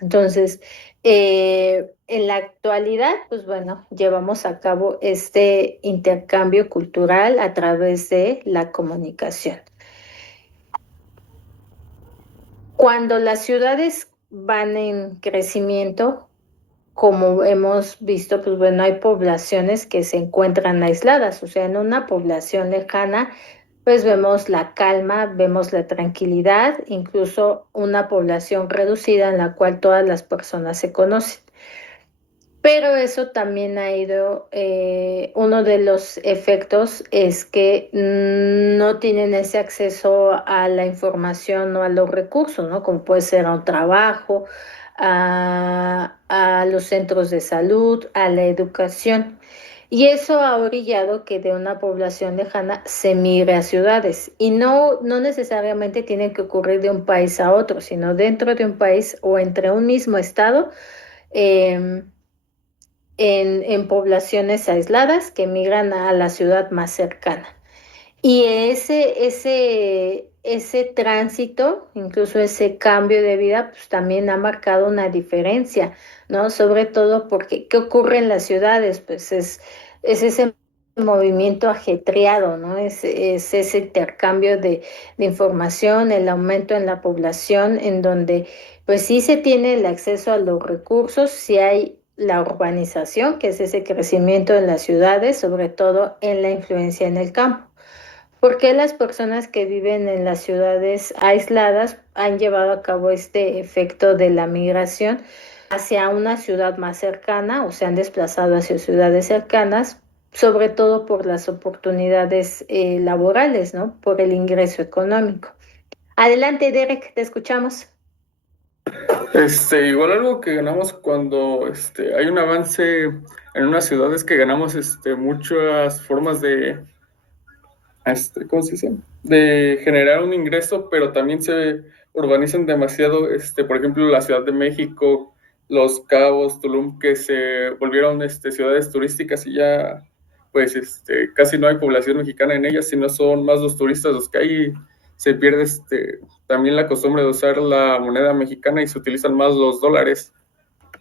Entonces, en la actualidad, pues bueno, llevamos a cabo este intercambio cultural a través de la comunicación. Cuando las ciudades van en crecimiento, como hemos visto, pues bueno, hay poblaciones que se encuentran aisladas, o sea, en una población lejana, pues vemos la calma, vemos la tranquilidad, incluso una población reducida en la cual todas las personas se conocen. Pero eso también ha ido, uno de los efectos es que no tienen ese acceso a la información o a los recursos, ¿no? Como puede ser a un trabajo, a los centros de salud, a la educación. Y eso ha orillado que de una población lejana se migre a ciudades. Y no necesariamente tiene que ocurrir de un país a otro, sino dentro de un país o entre un mismo estado. En poblaciones aisladas que migran a la ciudad más cercana. Y ese tránsito, incluso ese cambio de vida, pues también ha marcado una diferencia, ¿no? Sobre todo porque, ¿qué ocurre en las ciudades? Pues es ese movimiento ajetreado, ¿no? Es ese intercambio de información, el aumento en la población, en donde pues sí se tiene el acceso a los recursos, sí hay la urbanización, que es ese crecimiento en las ciudades, sobre todo en la influencia en el campo. ¿Por qué las personas que viven en las ciudades aisladas han llevado a cabo este efecto de la migración hacia una ciudad más cercana o se han desplazado hacia ciudades cercanas, sobre todo por las oportunidades laborales, ¿no? Por el ingreso económico. Adelante, Derek, te escuchamos. Igual algo que ganamos cuando hay un avance en una ciudad es que ganamos muchas formas de, ¿cómo se dice? De generar un ingreso, pero también se urbanizan demasiado, por ejemplo, la Ciudad de México, Los Cabos, Tulum, que se volvieron ciudades turísticas y ya pues casi no hay población mexicana en ellas, sino son más los turistas los que hay. Y se pierde también la costumbre de usar la moneda mexicana y se utilizan más los dólares.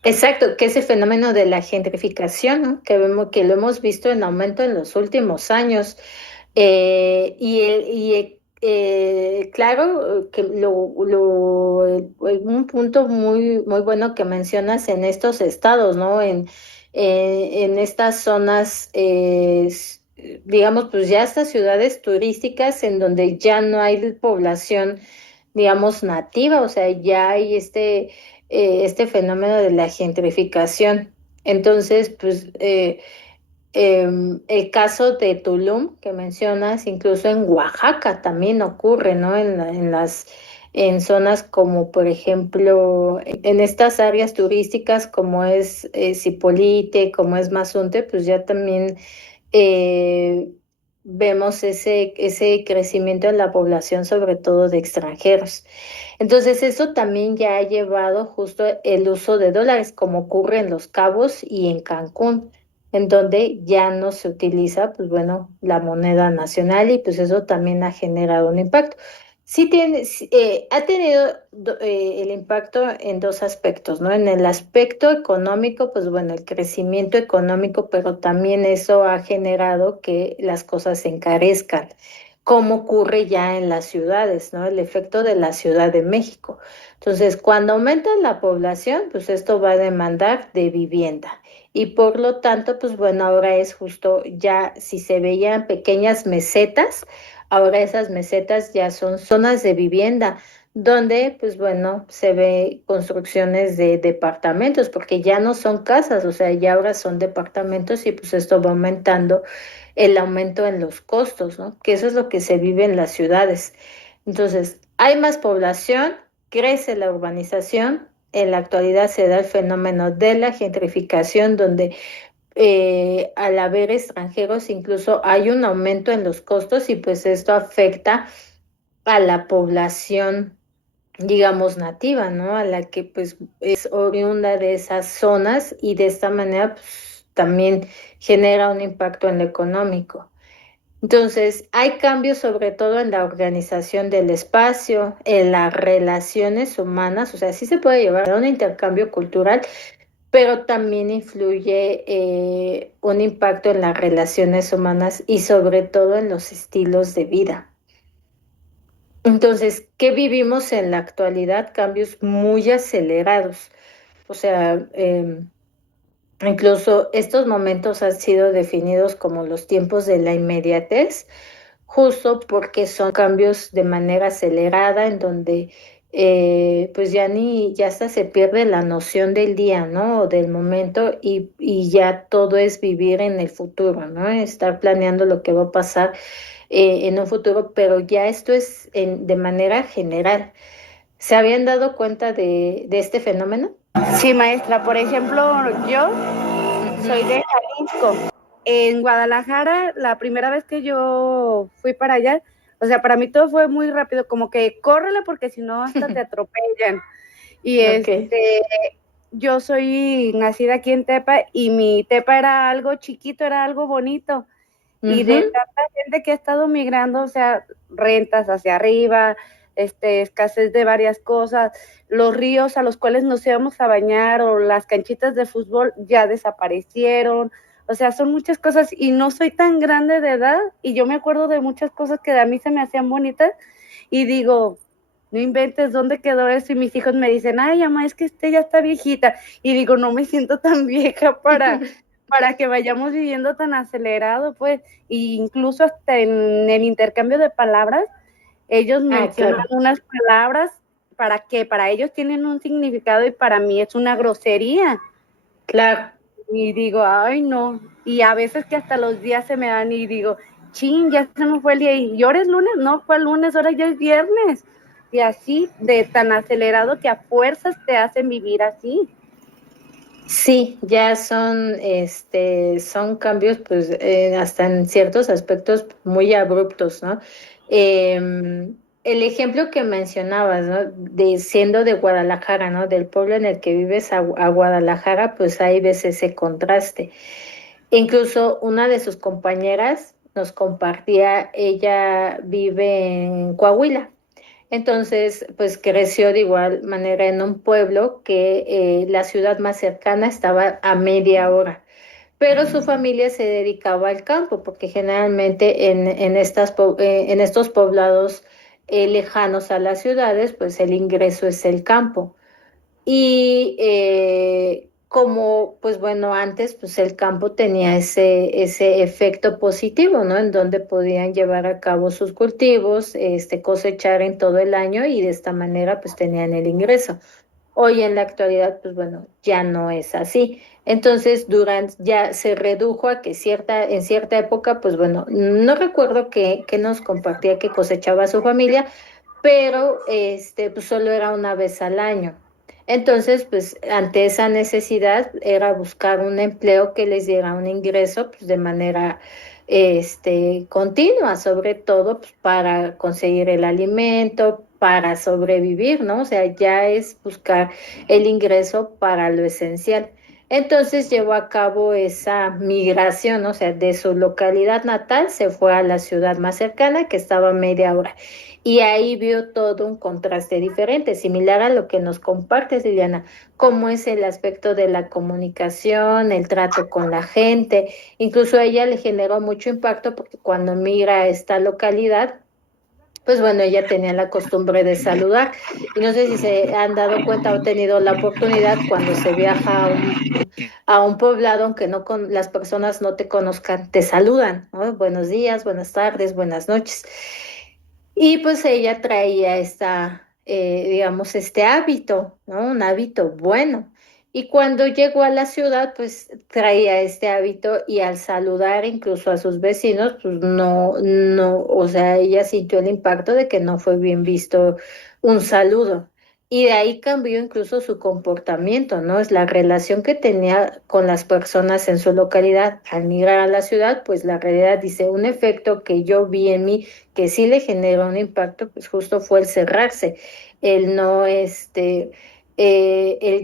Exacto, que ese fenómeno de la gentrificación, ¿no? Que lo hemos visto en aumento en los últimos años. Claro, que un punto muy bueno que mencionas en estos estados, ¿no? En estas zonas, digamos, pues ya estas ciudades turísticas en donde ya no hay población, digamos, nativa, o sea, ya hay este fenómeno de la gentrificación. Entonces, pues el caso de Tulum que mencionas, incluso en Oaxaca también ocurre, ¿no? En zonas como, por ejemplo, en estas áreas turísticas como es Zipolite, como es Mazunte, pues ya también eh, vemos ese crecimiento en la población, sobre todo de extranjeros. Entonces, eso también ya ha llevado justo el uso de dólares, como ocurre en Los Cabos y en Cancún, en donde ya no se utiliza, pues bueno, la moneda nacional y pues eso también ha generado un impacto. Ha tenido el impacto en dos aspectos, ¿no? En el aspecto económico, pues bueno, el crecimiento económico, pero también eso ha generado que las cosas se encarezcan, como ocurre ya en las ciudades, ¿no? El efecto de la Ciudad de México. Entonces, cuando aumenta la población, pues esto va a demandar de vivienda. Y por lo tanto, pues bueno, ahora es justo ya, si se veían pequeñas mesetas, ahora esas mesetas ya son zonas de vivienda, donde, pues bueno, se ve construcciones de departamentos, porque ya no son casas, o sea, ya ahora son departamentos y pues esto va aumentando el aumento en los costos, ¿no? Que eso es lo que se vive en las ciudades. Entonces, hay más población, crece la urbanización, en la actualidad se da el fenómeno de la gentrificación, donde al haber extranjeros incluso hay un aumento en los costos y pues esto afecta a la población, digamos, nativa, ¿no? A la que pues es oriunda de esas zonas y de esta manera pues, también genera un impacto en lo económico. Entonces, hay cambios sobre todo en la organización del espacio, en las relaciones humanas, o sea, sí se puede llevar a un intercambio cultural, pero también influye un impacto en las relaciones humanas y sobre todo en los estilos de vida. Entonces, ¿qué vivimos en la actualidad? Cambios muy acelerados. O sea, incluso estos momentos han sido definidos como los tiempos de la inmediatez, justo porque son cambios de manera acelerada en donde pues ya hasta se pierde la noción del día, ¿no? O del momento y ya todo es vivir en el futuro, ¿no? Estar planeando lo que va a pasar en un futuro, pero ya esto es de manera general. ¿Se habían dado cuenta de este fenómeno? Sí, maestra. Por ejemplo, yo soy de Jalisco. En Guadalajara, la primera vez que yo fui para allá, o sea, para mí todo fue muy rápido, como que córrele porque si no hasta te atropellan. Y Ok. yo soy nacida aquí en Tepa y mi Tepa era algo chiquito, era algo bonito. Y de Ujú. tanta gente que ha estado migrando, o sea, rentas hacia arriba, escasez de varias cosas, los ríos a los cuales nos íbamos a bañar o las canchitas de fútbol ya desaparecieron, o sea, son muchas cosas y no soy tan grande de edad y yo me acuerdo de muchas cosas que a mí se me hacían bonitas y digo, no inventes, ¿dónde quedó eso? Y mis hijos me dicen, ay, mamá, es que usted ya está viejita. Y digo, no me siento tan vieja para que vayamos viviendo tan acelerado, pues. Y incluso hasta en el intercambio de palabras, ellos mencionan claro. unas palabras para que para ellos tienen un significado y para mí es una grosería. Claro. Y digo, ay, no. Y a veces que hasta los días se me dan y digo, chin, ya se me fue el día. ¿Y ahora es lunes? No, fue el lunes, ahora ya es viernes. Y así, de tan acelerado que a fuerzas te hacen vivir así. Sí, ya son cambios, pues, hasta en ciertos aspectos muy abruptos, ¿no? El ejemplo que mencionabas, ¿no? De siendo de Guadalajara, ¿no? Del pueblo en el que vives a Guadalajara, pues ahí ves ese contraste. Incluso una de sus compañeras nos compartía, ella vive en Coahuila. Entonces, pues creció de igual manera en un pueblo que la ciudad más cercana estaba a media hora, pero su familia se dedicaba al campo, porque generalmente en estos poblados lejanos a las ciudades, pues el ingreso es el campo. Y como, pues bueno, antes, pues el campo tenía ese efecto positivo, ¿no? En donde podían llevar a cabo sus cultivos, cosechar en todo el año y de esta manera, pues tenían el ingreso. Hoy en la actualidad, pues bueno, ya no es así. Entonces, ya se redujo a que en cierta época, pues bueno, no recuerdo que nos compartía que cosechaba su familia, pero pues solo era una vez al año. Entonces, pues ante esa necesidad era buscar un empleo que les diera un ingreso pues, de manera continua, sobre todo pues, para conseguir el alimento, para sobrevivir, ¿no? O sea, ya es buscar el ingreso para lo esencial. Entonces llevó a cabo esa migración, o sea, de su localidad natal se fue a la ciudad más cercana que estaba a media hora. Y ahí vio todo un contraste diferente, similar a lo que nos compartes, Liliana, cómo es el aspecto de la comunicación, el trato con la gente. Incluso a ella le generó mucho impacto porque cuando migra a esta localidad, pues bueno, ella tenía la costumbre de saludar. Y no sé si se han dado cuenta o tenido la oportunidad cuando se viaja a un poblado, aunque las personas no te conozcan, te saludan, ¿no? Buenos días, buenas tardes, buenas noches. Y pues ella traía digamos, este hábito, ¿no? Un hábito bueno. Y cuando llegó a la ciudad, pues traía este hábito y al saludar incluso a sus vecinos, pues no, o sea, ella sintió el impacto de que no fue bien visto un saludo. Y de ahí cambió incluso su comportamiento, ¿no? Es la relación que tenía con las personas en su localidad. Al migrar a la ciudad, pues la realidad dice, un efecto que yo vi en mí que sí le generó un impacto, pues justo fue el cerrarse, el no, el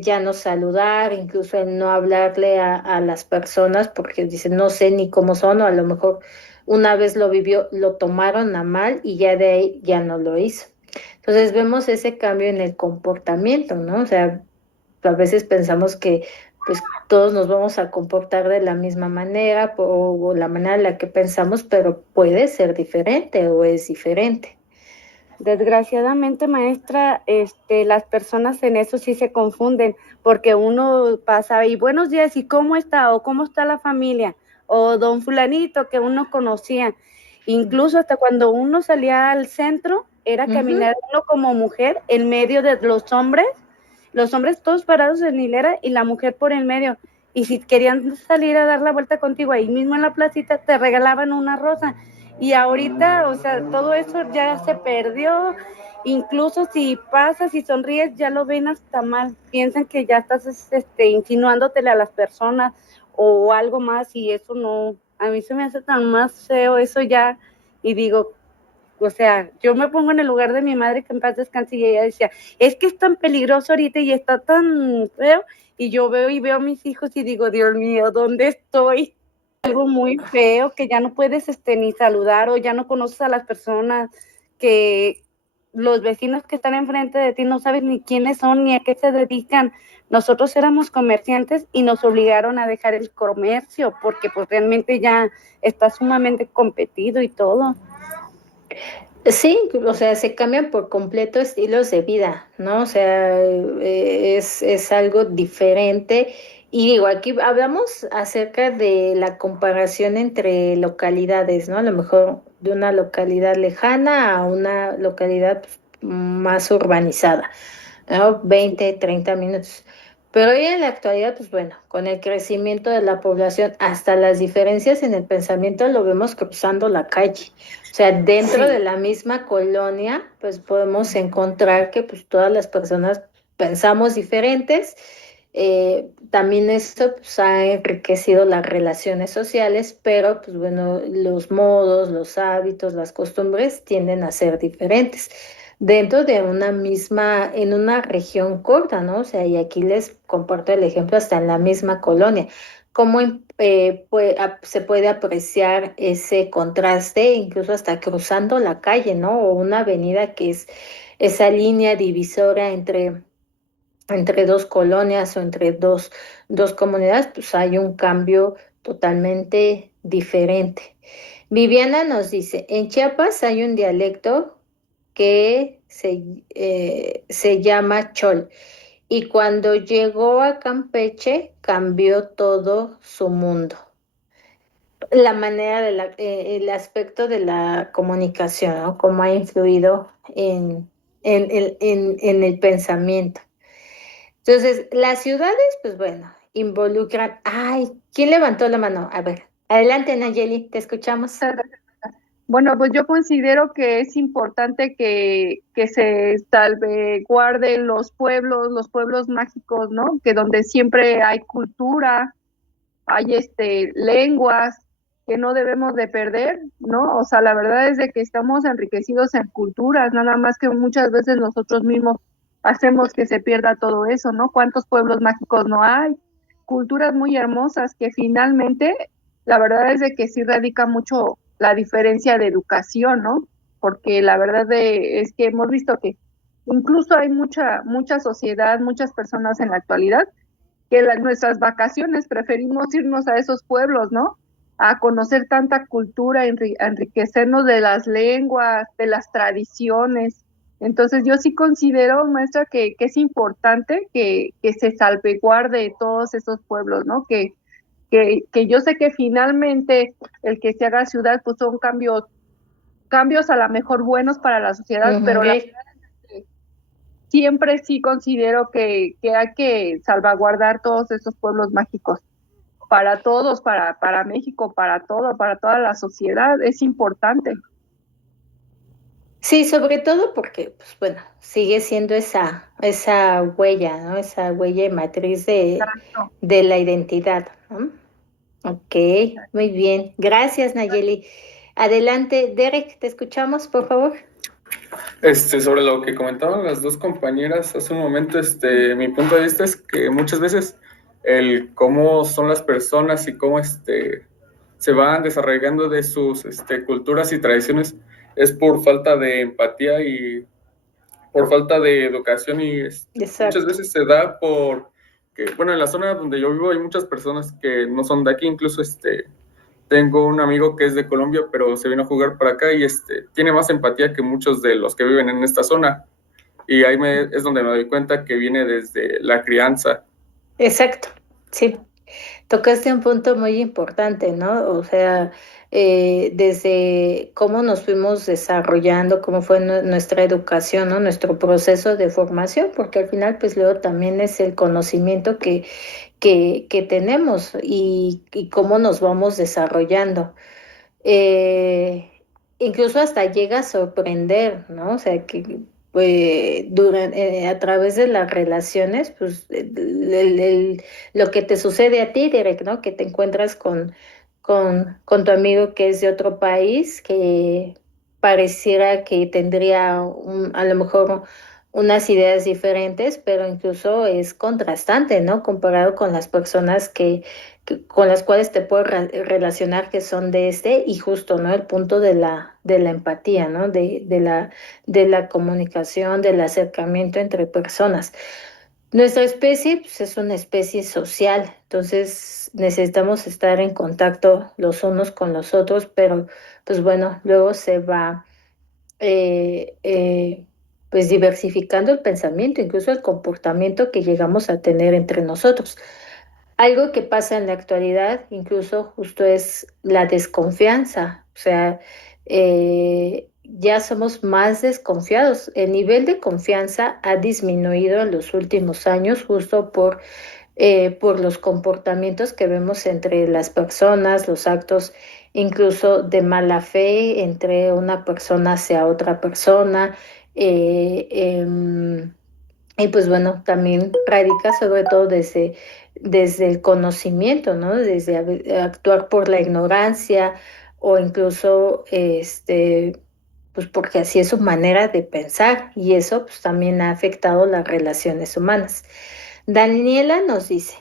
ya no saludar, incluso el no hablarle a las personas, porque dice, no sé ni cómo son, o a lo mejor una vez lo vivió, lo tomaron a mal y ya de ahí ya no lo hizo. Entonces vemos ese cambio en el comportamiento, ¿no? O sea, a veces pensamos que pues todos nos vamos a comportar de la misma manera o la manera en la que pensamos, pero puede ser diferente o es diferente. Desgraciadamente, maestra, las personas en eso sí se confunden, porque uno pasa y buenos días, ¿y cómo está? O ¿cómo está la familia? O don fulanito que uno conocía. Incluso hasta cuando uno salía al centro, era caminar uno como mujer en medio de los hombres todos parados en hilera y la mujer por el medio. Y si querían salir a dar la vuelta contigo ahí mismo en la placita, te regalaban una rosa. Y ahorita, o sea, todo eso ya se perdió. Incluso si pasas y sonríes, ya lo ven hasta mal. Piensan que ya estás insinuándotele a las personas o algo más y eso no, a mí se me hace tan más feo eso ya. Y digo, o sea, yo me pongo en el lugar de mi madre que en paz descanse y ella decía, es que es tan peligroso ahorita y está tan feo. Y yo veo a mis hijos y digo, Dios mío, ¿dónde estoy? Algo muy feo que ya no puedes ni saludar o ya no conoces a las personas, que los vecinos que están enfrente de ti no sabes ni quiénes son ni a qué se dedican. Nosotros éramos comerciantes y nos obligaron a dejar el comercio porque pues realmente ya está sumamente competido y todo. Sí, o sea, se cambian por completo estilos de vida, ¿no? O sea, es algo diferente. Y digo, aquí hablamos acerca de la comparación entre localidades, ¿no? A lo mejor de una localidad lejana a una localidad pues, más urbanizada, ¿no? 20, 30 minutos. Pero hoy en la actualidad, pues bueno, con el crecimiento de la población, hasta las diferencias en el pensamiento lo vemos cruzando la calle. O sea, dentro de Sí, la misma colonia, pues podemos encontrar que pues todas las personas pensamos diferentes. También esto pues, ha enriquecido las relaciones sociales, pero pues bueno, los modos, los hábitos, las costumbres tienden a ser diferentes dentro de una misma, en una región corta, ¿no? O sea, y aquí les comparto el ejemplo hasta en la misma colonia cómo se puede apreciar ese contraste, incluso hasta cruzando la calle, ¿no? O una avenida que es esa línea divisora entre dos colonias o entre dos comunidades, pues hay un cambio totalmente diferente. Viviana nos dice, en Chiapas hay un dialecto que se llama Chol. Y cuando llegó a Campeche, cambió todo su mundo. La manera el aspecto de la comunicación, ¿no? Cómo ha influido en el pensamiento. Entonces, las ciudades, pues bueno, involucran. Ay, ¿quién levantó la mano? A ver, adelante, Nayeli, te escuchamos. Bueno, pues yo considero que es importante que se salvaguarden los pueblos mágicos, ¿no? Que donde siempre hay cultura, hay lenguas que no debemos de perder, ¿no? O sea, la verdad es de que estamos enriquecidos en culturas, nada más que muchas veces nosotros mismos hacemos que se pierda todo eso, ¿no? ¿Cuántos pueblos mágicos no hay? Culturas muy hermosas que finalmente, la verdad es de que sí radica mucho la diferencia de educación, ¿no? Porque la verdad es que hemos visto que incluso hay mucha sociedad, muchas personas en la actualidad que nuestras vacaciones preferimos irnos a esos pueblos, ¿no? A conocer tanta cultura, a enriquecernos de las lenguas, de las tradiciones. Entonces yo sí considero, maestra, que es importante que se salvaguarde todos esos pueblos, ¿no? Que yo sé que finalmente el que se haga ciudad, pues son cambios a lo mejor buenos para la sociedad, Ujú, pero siempre sí considero que hay que salvaguardar todos esos pueblos mágicos para todos, para México, para todo, para toda la sociedad, es importante. sí, sobre todo porque, pues bueno, sigue siendo esa huella, ¿no? Esa huella y matriz de la identidad, ¿no? Ok, muy bien. Gracias, Nayeli. Adelante, Derek, te escuchamos, por favor. Sobre lo que comentaban las dos compañeras hace un momento, mi punto de vista es que muchas veces el cómo son las personas y cómo se van desarrollando de sus culturas y tradiciones es por falta de empatía y por falta de educación y muchas Exacto. veces se da por que, bueno, en la zona donde yo vivo hay muchas personas que no son de aquí, incluso tengo un amigo que es de Colombia, pero se vino a jugar para acá y tiene más empatía que muchos de los que viven en esta zona. Y ahí es donde me doy cuenta que viene desde la crianza. Exacto, sí. Tocaste un punto muy importante, ¿no? O sea, desde cómo nos fuimos desarrollando, cómo fue nuestra educación, ¿no? Nuestro proceso de formación, porque al final, pues luego también es el conocimiento que tenemos y cómo nos vamos desarrollando. Eh, Incluso hasta llega a sorprender, ¿no? O sea, que a través de las relaciones, pues lo que te sucede a ti, Derek, ¿no? Que te encuentras con tu amigo que es de otro país, que pareciera que tendría a lo mejor unas ideas diferentes, pero incluso es contrastante, ¿no? Comparado con las personas con las cuales te puedes relacionar que son de y justo, ¿no? El punto de la empatía, ¿no? De la comunicación, del acercamiento entre personas. Nuestra especie, pues, es una especie social, entonces necesitamos estar en contacto los unos con los otros, pero pues bueno, luego pues diversificando el pensamiento, incluso el comportamiento que llegamos a tener entre nosotros. Algo que pasa en la actualidad, incluso justo es la desconfianza, o sea, ya somos más desconfiados. El nivel de confianza ha disminuido en los últimos años justo por los comportamientos que vemos entre las personas, los actos incluso de mala fe entre una persona hacia otra persona. eh, em, y pues bueno, también radica sobre todo desde el conocimiento, ¿no? Desde actuar por la ignorancia o incluso pues porque así es su manera de pensar y eso pues también ha afectado las relaciones humanas. Daniela nos dice,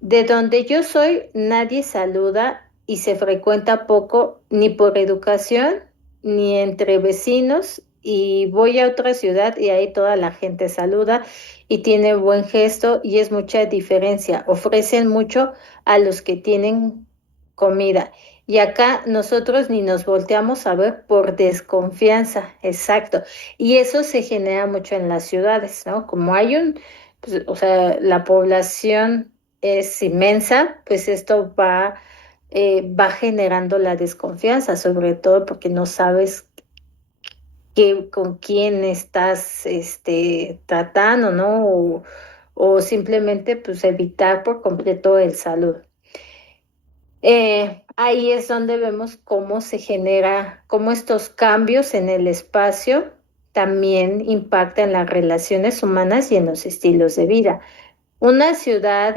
de donde yo soy, nadie saluda y se frecuenta poco ni por educación ni entre vecinos. Y voy a otra ciudad y ahí toda la gente saluda y tiene buen gesto y es mucha diferencia. Ofrecen mucho a los que tienen comida. Y acá nosotros ni nos volteamos a ver por desconfianza, exacto. Y eso se genera mucho en las ciudades, ¿no? Como hay pues, o sea, la población es inmensa, pues esto va generando la desconfianza, sobre todo porque no sabes con quién estás tratando, ¿no? O simplemente pues evitar por completo el saludo. Ahí es donde vemos cómo se genera, cómo estos cambios en el espacio también impactan las relaciones humanas y en los estilos de vida. Una ciudad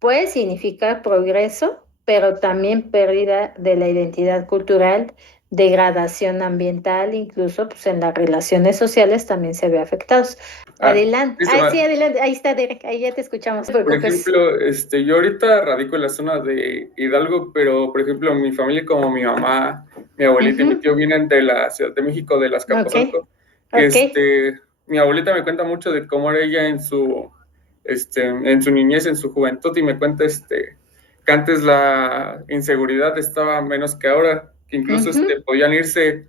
puede significar progreso, pero también pérdida de la identidad cultural, degradación ambiental, incluso pues, en las relaciones sociales también se ve afectados. Adelante. Sí, adelante. Ahí está, Derek. Ahí ya te escuchamos. Por ejemplo, yo ahorita radico en la zona de Hidalgo, pero por ejemplo, mi familia como mi mamá, mi abuelita y mi tío vienen de la Ciudad de México, de Azcapotzalco. Mi abuelita me cuenta mucho de cómo era ella en su niñez, en su juventud, y me cuenta que antes la inseguridad estaba menos que ahora, que incluso podían irse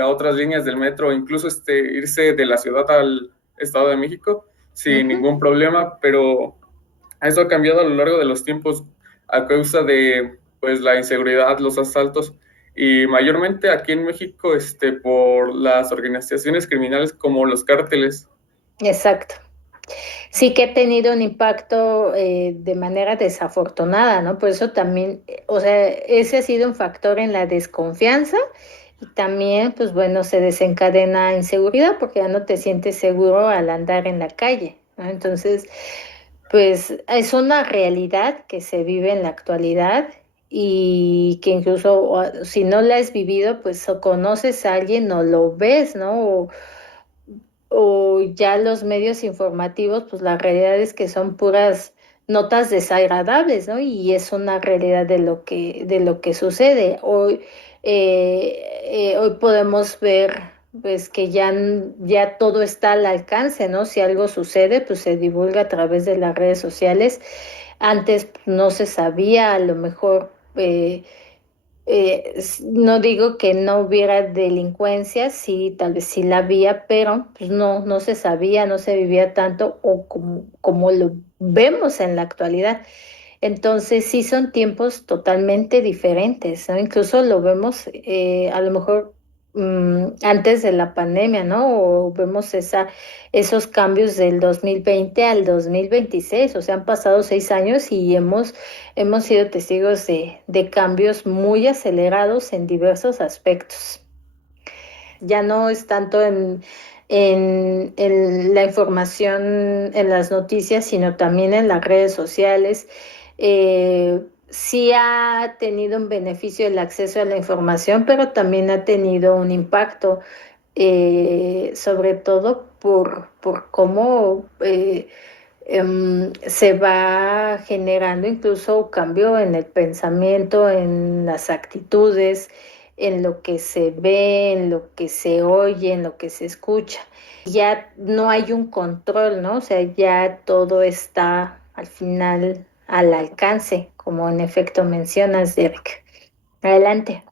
a otras líneas del metro, incluso irse de la ciudad al Estado de México sin ningún problema, pero eso ha cambiado a lo largo de los tiempos a causa de pues la inseguridad, los asaltos y mayormente aquí en México por las organizaciones criminales como los cárteles. Exacto. Sí que ha tenido un impacto de manera desafortunada, ¿no? Por eso también, o sea, ese ha sido un factor en la desconfianza y también, pues bueno, se desencadena inseguridad porque ya no te sientes seguro al andar en la calle, ¿no? Entonces, pues es una realidad que se vive en la actualidad y que incluso si no la has vivido, pues o conoces a alguien o lo ves, ¿no? O ya los medios informativos, pues la realidad es que son puras notas desagradables, ¿no? Y es una realidad de lo que sucede. Hoy podemos ver pues que ya todo está al alcance, ¿no? Si algo sucede, pues se divulga a través de las redes sociales. Antes pues, no se sabía, a lo mejor no digo que no hubiera delincuencia, sí, tal vez sí la había, pero pues no se sabía, no se vivía tanto o como lo vemos en la actualidad. Entonces sí son tiempos totalmente diferentes, ¿no? Incluso lo vemos a lo mejor antes de la pandemia, ¿no? O vemos esos cambios del 2020 al 2026, o sea, han pasado 6 años y hemos sido testigos de cambios muy acelerados en diversos aspectos. Ya no es tanto en la información en las noticias, sino también en las redes sociales. Sí ha tenido un beneficio el acceso a la información, pero también ha tenido un impacto, sobre todo por cómo se va generando incluso cambio en el pensamiento, en las actitudes, en lo que se ve, en lo que se oye, en lo que se escucha. Ya no hay un control, ¿no? O sea, ya todo está al final al alcance, como en efecto mencionas, Derek. Adelante.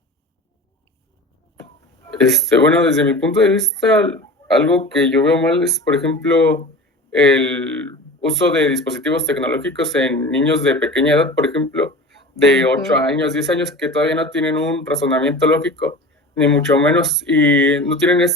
Bueno, desde mi punto de vista, algo que yo veo mal es, por ejemplo, el uso de dispositivos tecnológicos en niños de pequeña edad, por ejemplo, de 8 Ujú. años, 10 años, que todavía no tienen un razonamiento lógico, ni mucho menos, y no tienen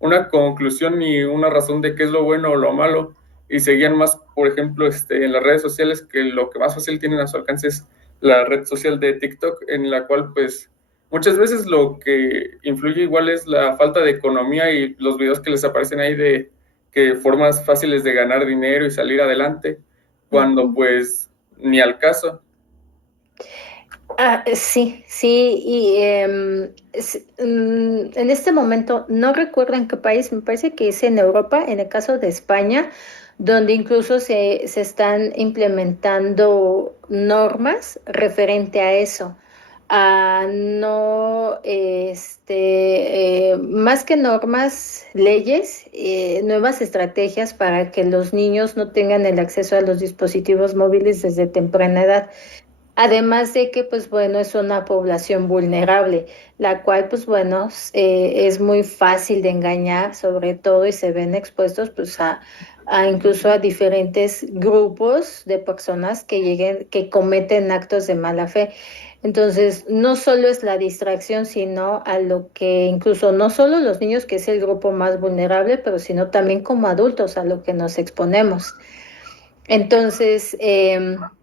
una conclusión ni una razón de qué es lo bueno o lo malo, y seguían más, por ejemplo, en las redes sociales, que lo que más fácil tienen a su alcance es la red social de TikTok, en la cual, pues, muchas veces lo que influye igual es la falta de economía y los videos que les aparecen ahí de que formas fáciles de ganar dinero y salir adelante, cuando pues ni al caso. Sí, sí, y en este momento no recuerdo en qué país, me parece que es en Europa, en el caso de España, donde incluso se están implementando normas referente a eso. No, más que normas, leyes, nuevas estrategias para que los niños no tengan el acceso a los dispositivos móviles desde temprana edad. Además de que, pues bueno, es una población vulnerable, la cual, pues bueno, es muy fácil de engañar, sobre todo, y se ven expuestos, pues a incluso a diferentes grupos de personas que lleguen, que cometen actos de mala fe. Entonces, no solo es la distracción, sino a lo que incluso no solo los niños, que es el grupo más vulnerable, pero sino también como adultos a lo que nos exponemos. Entonces,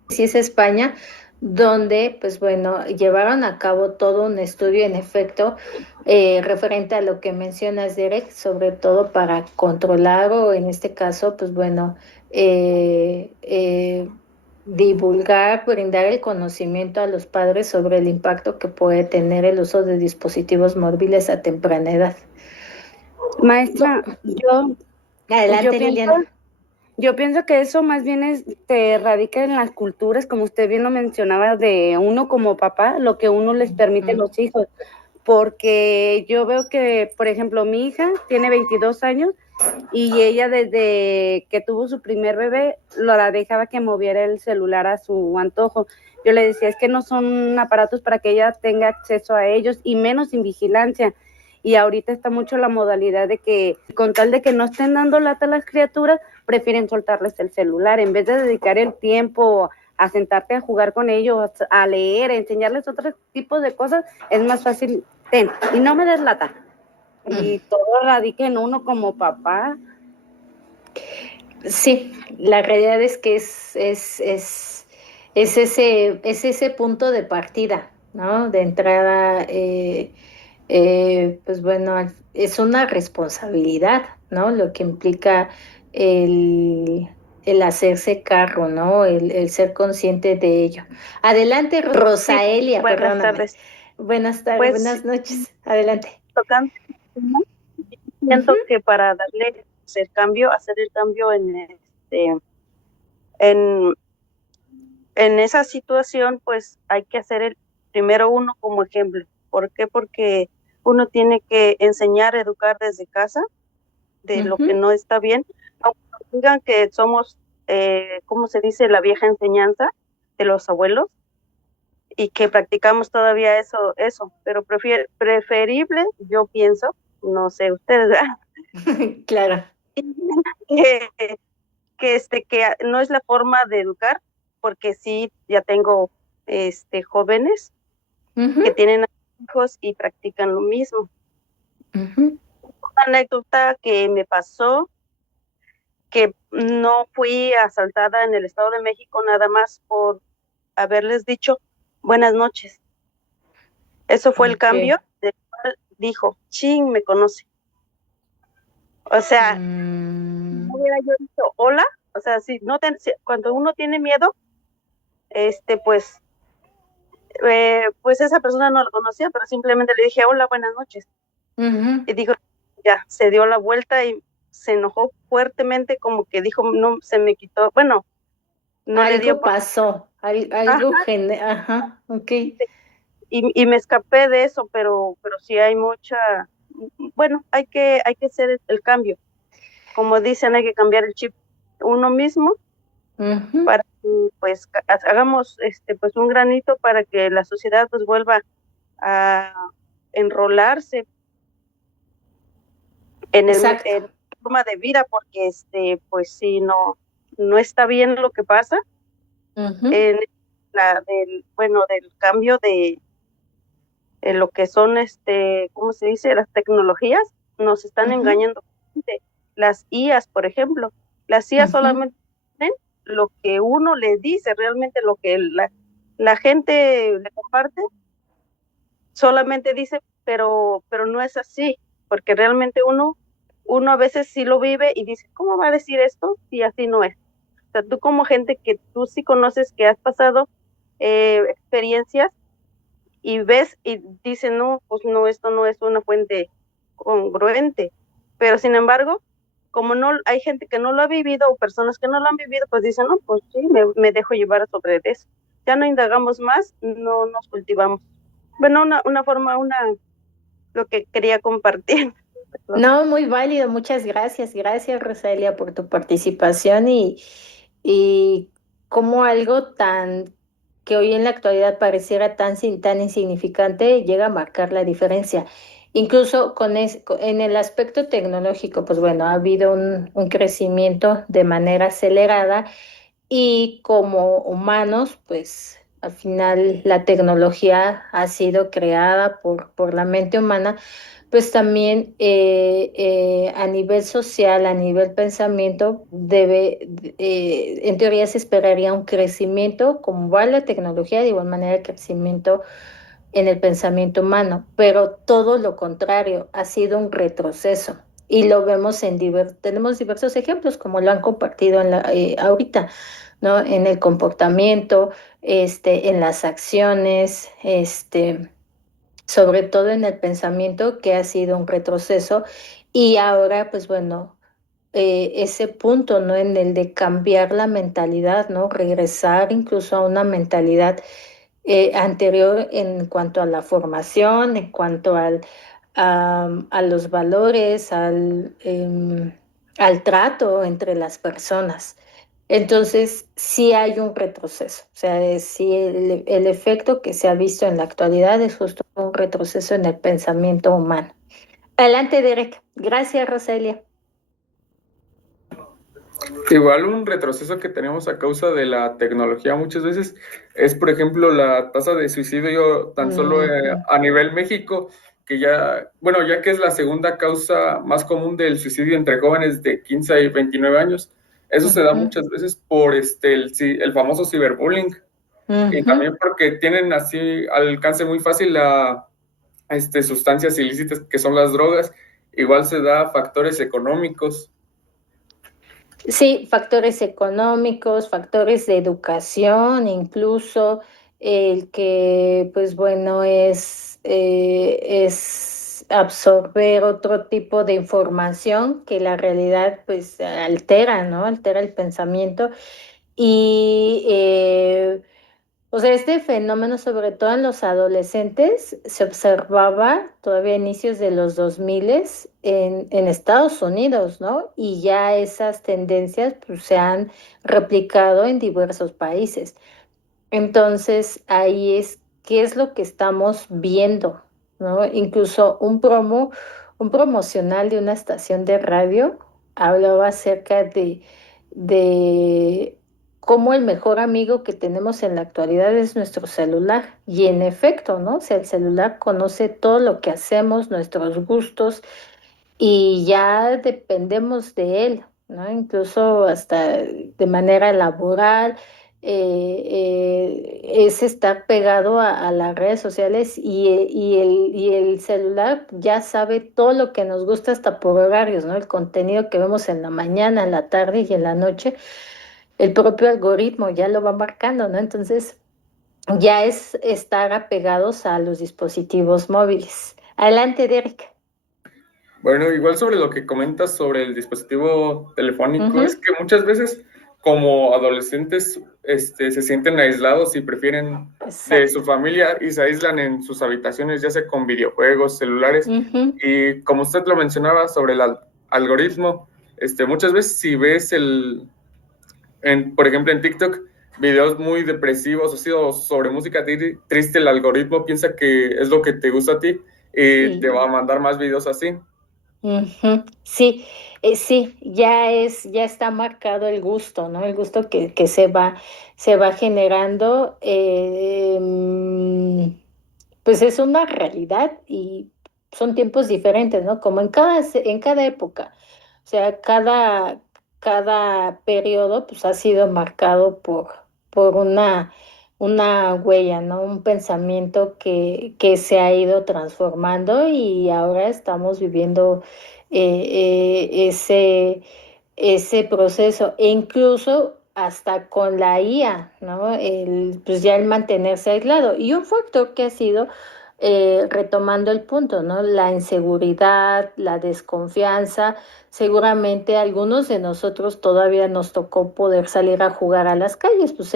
sí es España, donde, pues bueno, llevaron a cabo todo un estudio, en efecto, referente a lo que mencionas, Derek, sobre todo para controlar o, en este caso, pues bueno, eh, eh, divulgar, brindar el conocimiento a los padres sobre el impacto que puede tener el uso de dispositivos móviles a temprana edad. Maestra, yo Adelante, pienso, Liliana. yo pienso que eso más bien te radica en las culturas, como usted bien lo mencionaba, de uno como papá, lo que uno les permite a los hijos. Porque yo veo que, por ejemplo, mi hija tiene 22 años y ella desde que tuvo su primer bebé la dejaba que moviera el celular a su antojo. Yo le decía, es que no son aparatos para que ella tenga acceso a ellos y menos sin vigilancia. Y ahorita está mucho la modalidad de que, con tal de que no estén dando lata a las criaturas, prefieren soltarles el celular en vez de dedicar el tiempo a sentarte a jugar con ellos, a leer, a enseñarles otros tipos de cosas. Es más fácil, ten, y no me des lata. Y todo radica en uno como papá. Sí, la realidad es que es ese punto de partida, ¿no? De entrada, pues bueno, es una responsabilidad, ¿no? Lo que implica el hacerse cargo, ¿no? El ser consciente de ello. Adelante, Sí, Rosaelia, buenas perdóname. tardes. Buenas tardes, Pues buenas noches. Adelante. tocando, Ujú, siento que para hacer el cambio en, en esa situación, pues hay que hacer el primero uno como ejemplo. ¿Por qué? Porque uno tiene que enseñar, educar desde casa de lo que ujú. no está bien. Aunque nos digan que somos, ¿cómo se dice? La vieja enseñanza de los abuelos y que practicamos todavía eso, pero preferible, yo pienso, no sé ustedes, ¿verdad? Claro. que, que no es la forma de educar, porque sí, ya tengo jóvenes Ujú, que tienen hijos y practican lo mismo. ujú. Una anécdota que me pasó, que no fui asaltada en el Estado de México nada más por haberles dicho buenas noches. Eso fue el Ok. cambio del cual dijo, ching, me conoce. O sea, no Mm, hubiera yo dicho hola, o sea, cuando uno tiene miedo, pues, pues esa persona no lo conocía, pero simplemente le dije hola, buenas noches. ujú. Y dijo, ya, se dio la vuelta y se enojó fuertemente, como que dijo, no, se me quitó, bueno, no le dio Algo por... pasó, algo Ajá, ajá, ok. y me escapé de eso, pero sí hay bueno, hay que hacer el cambio. Como dicen, hay que cambiar el chip uno mismo Ujú. para que pues hagamos pues un granito para que la sociedad pues vuelva a, enrolarse en Exacto. en forma de vida, porque pues sí, no está bien lo que pasa Ujú, en del cambio de lo que son ¿cómo se dice? Las tecnologías nos están ujú, engañando. Las IAs, por ejemplo, las IAs ujú. solamente hacen lo que uno le dice, realmente lo que la gente le comparte, solamente dice, pero no es así, porque realmente uno a veces sí lo vive y dice, ¿cómo va a decir esto? Y así no es. O sea, tú como gente que tú sí conoces, que has pasado experiencias y ves y dices, no, pues no, esto no es una fuente congruente. Pero sin embargo, como no hay gente que no lo ha vivido o personas que no lo han vivido, pues dicen, no, pues sí, me dejo llevar sobre eso. Ya no indagamos más, no nos cultivamos. Bueno, una forma, lo que quería compartir. No, muy válido, muchas gracias. Gracias, Rosalia, por tu participación y cómo algo tan que hoy en la actualidad pareciera tan insignificante llega a marcar la diferencia. Incluso en el aspecto tecnológico, pues bueno, ha habido un crecimiento de manera acelerada y como humanos, pues al final la tecnología ha sido creada por la mente humana, pues también a nivel social, a nivel pensamiento, en teoría se esperaría un crecimiento, como va la tecnología, de igual manera el crecimiento en el pensamiento humano, pero todo lo contrario, ha sido un retroceso. Y lo vemos tenemos diversos ejemplos, como lo han compartido ahorita, ¿no? En el comportamiento, en las acciones, sobre todo en el pensamiento, que ha sido un retroceso. Y ahora, pues bueno, ese punto, ¿no? En el de cambiar la mentalidad, ¿no? Regresar incluso a una mentalidad anterior en cuanto a la formación, en cuanto a los valores, al trato entre las personas. Entonces, sí hay un retroceso. O sea, sí el efecto que se ha visto en la actualidad es justo un retroceso en el pensamiento humano. Adelante, Derek. Gracias, Roselia. Igual un retroceso que tenemos a causa de la tecnología muchas veces es, por ejemplo, la tasa de suicidio tan solo Ujú, a nivel México, que ya, bueno, ya que es la segunda causa más común del suicidio entre jóvenes de 15 y 29 años, eso se da ujú, muchas veces por el famoso ciberbullying, y ujú. también porque tienen así al alcance muy fácil sustancias ilícitas que son las drogas. Igual se da factores económicos. Sí, factores económicos, factores de educación, incluso el que, pues bueno, es absorber otro tipo de información que la realidad, pues altera, ¿no? Altera el pensamiento y o sea, este fenómeno, sobre todo en los adolescentes, se observaba todavía a inicios de los 2000 en Estados Unidos, ¿no? Y ya esas tendencias pues, se han replicado en diversos países. Entonces, ahí qué es lo que estamos viendo, ¿no? Incluso un promocional de una estación de radio hablaba acerca de cómo el mejor amigo que tenemos en la actualidad es nuestro celular. Y en efecto, ¿no? O sea, el celular conoce todo lo que hacemos, nuestros gustos, y ya dependemos de él, ¿no? Incluso hasta de manera laboral, es estar pegado a las redes sociales y el celular ya sabe todo lo que nos gusta hasta por horarios, ¿no? El contenido que vemos en la mañana, en la tarde y en la noche, el propio algoritmo ya lo va marcando, ¿no? Entonces ya es estar apegados a los dispositivos móviles. Adelante, Derek. Bueno, igual sobre lo que comentas sobre el dispositivo telefónico, es Ujú, que muchas veces como adolescentes se sienten aislados y prefieren de exacto. su familia y se aíslan en sus habitaciones, ya sea con videojuegos, celulares. Ujú, Y como usted lo mencionaba sobre el algoritmo, muchas veces si ves por ejemplo, en TikTok, videos muy depresivos, así, o sobre música triste, el algoritmo piensa que es lo que te gusta a ti y te Y va a mandar más videos así. ujú, sí, sí, ya está marcado el gusto, ¿no? El gusto que se va generando, pues es una realidad y son tiempos diferentes, ¿no? Como en cada época. O sea, cada periodo pues ha sido marcado por una huella, ¿no? Un pensamiento que se ha ido transformando y ahora estamos viviendo ese proceso. E incluso hasta con la IA, ¿no? Pues ya el mantenerse aislado. Y un factor que ha sido, retomando el punto, ¿no? La inseguridad, la desconfianza. Seguramente a algunos de nosotros todavía nos tocó poder salir a jugar a las calles, pues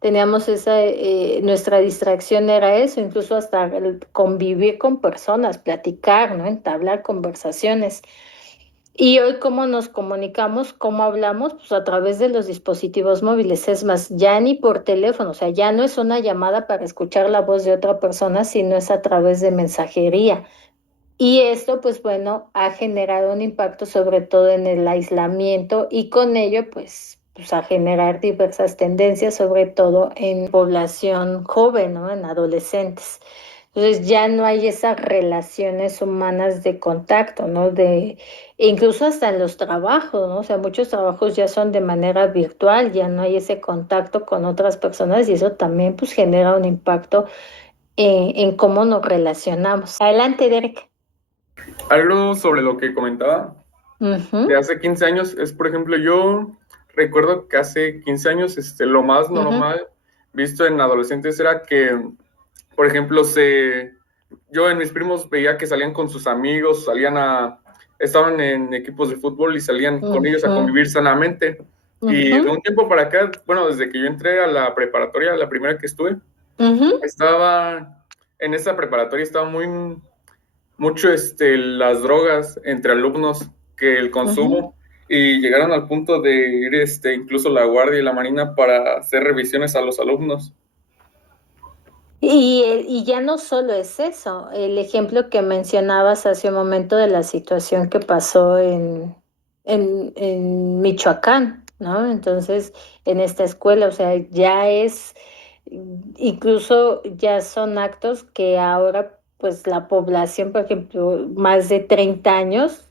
teníamos nuestra distracción era eso, incluso hasta el convivir con personas, platicar, ¿no? Entablar conversaciones. Y hoy, ¿cómo nos comunicamos? ¿Cómo hablamos? Pues a través de los dispositivos móviles. Es más, ya ni por teléfono, o sea, ya no es una llamada para escuchar la voz de otra persona, sino es a través de mensajería. Y esto, pues bueno, ha generado un impacto sobre todo en el aislamiento y con ello, pues a generar diversas tendencias, sobre todo en población joven, ¿no? En adolescentes. Entonces ya no hay esas relaciones humanas de contacto, ¿no? E incluso hasta en los trabajos, ¿no? O sea, muchos trabajos ya son de manera virtual, ya no hay ese contacto con otras personas y eso también pues genera un impacto en cómo nos relacionamos. Adelante, Derek. Algo sobre lo que comentaba de Ujú, hace 15 años es, por ejemplo, yo recuerdo que hace 15 años lo más ujú, normal visto en adolescentes era que, por ejemplo, yo en mis primos veía que salían con sus amigos, estaban en equipos de fútbol y salían con ellos a ujú, convivir sanamente. Y de ujú, un tiempo para acá, bueno, desde que yo entré a la preparatoria, la primera que estuve, ujú, en esa preparatoria estaba mucho las drogas entre alumnos, que el ujú. consumo, y llegaron al punto de ir incluso la Guardia y la Marina para hacer revisiones a los alumnos. Y ya no solo es eso, el ejemplo que mencionabas hace un momento de la situación que pasó en Michoacán, ¿no? Entonces, en esta escuela, o sea, incluso ya son actos que ahora, pues la población, por ejemplo, más de 30 años,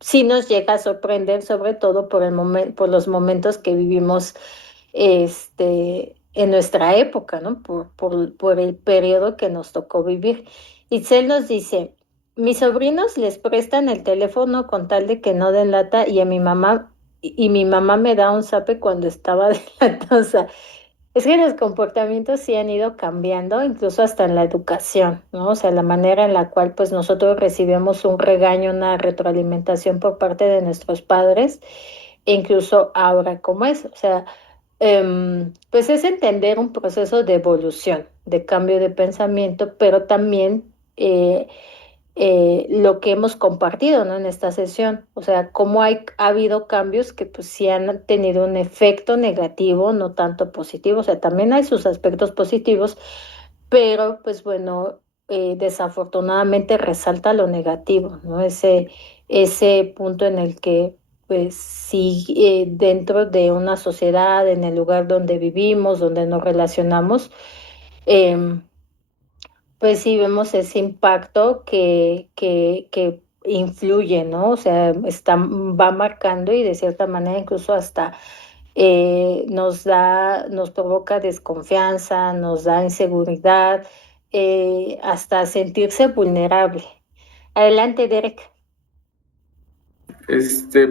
sí nos llega a sorprender, sobre todo por los momentos que vivimos en nuestra época, ¿no? Por el periodo que nos tocó vivir. Itzel nos dice, mis sobrinos les prestan el teléfono con tal de que no den lata y a mi mamá, y mi mamá me da un zape cuando estaba de latosa. Es que los comportamientos sí han ido cambiando, incluso hasta en la educación, ¿no? O sea, la manera en la cual pues nosotros recibimos un regaño, una retroalimentación por parte de nuestros padres, e incluso ahora como es. O sea, pues es entender un proceso de evolución, de cambio de pensamiento, pero también lo que hemos compartido, ¿no? En esta sesión, o sea, cómo ha habido cambios que pues sí han tenido un efecto negativo, no tanto positivo, o sea, también hay sus aspectos positivos, pero pues bueno, desafortunadamente resalta lo negativo, ¿no? Ese punto en el que pues sí, dentro de una sociedad, en el lugar donde vivimos, donde nos relacionamos, em, pues sí vemos ese impacto que influye, ¿no? O sea, va marcando y de cierta manera incluso hasta nos provoca desconfianza, nos da inseguridad, hasta sentirse vulnerable. Adelante, Derek.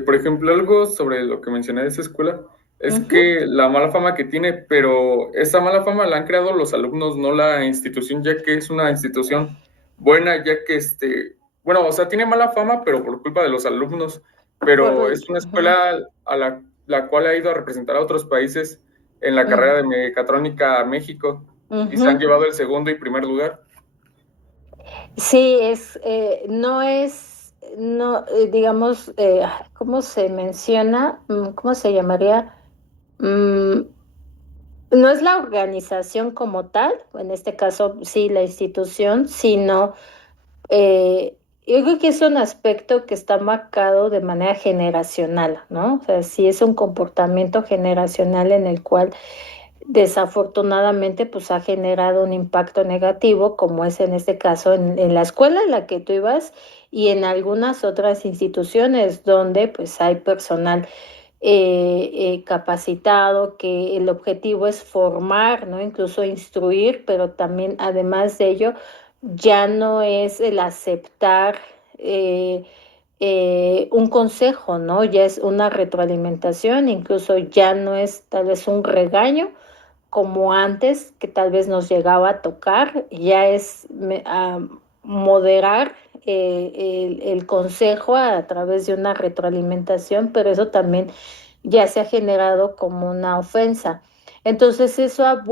Por ejemplo, algo sobre lo que mencioné de esa escuela es Ujú, que la mala fama que tiene, pero esa mala fama la han creado los alumnos, no la institución, ya que es una institución buena, ya que bueno, o sea, tiene mala fama, pero por culpa de los alumnos, pero es una ujú, escuela a la cual ha ido a representar a otros países en la carrera de mecatrónica a México y se han ujú. llevado el segundo y primer lugar. Sí, no es, no, digamos, ¿cómo se menciona? ¿Cómo se llamaría? Mm, no es la organización como tal, en este caso sí la institución, sino Yo creo que es un aspecto que está marcado de manera generacional, ¿no? O sea, sí es un comportamiento generacional en el cual desafortunadamente pues ha generado un impacto negativo, como es en este caso en la escuela en la que tú ibas y en algunas otras instituciones donde pues hay personal capacitado, que el objetivo es formar, ¿no? Incluso instruir, pero también además de ello, ya no es el aceptar un consejo, ¿no? Ya es una retroalimentación, incluso ya no es tal vez un regaño como antes, que tal vez nos llegaba a tocar, ya es moderar el consejo a través de una retroalimentación, pero eso también ya se ha generado como una ofensa. Entonces eso ha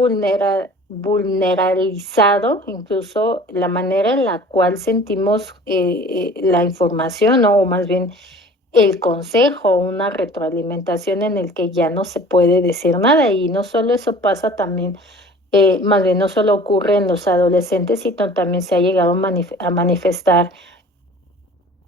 vulneralizado incluso la manera en la cual sentimos la información, ¿no? O más bien el consejo, una retroalimentación en el que ya no se puede decir nada. Y no solo eso pasa también, más bien no solo ocurre en los adolescentes, sino también se ha llegado a manifestar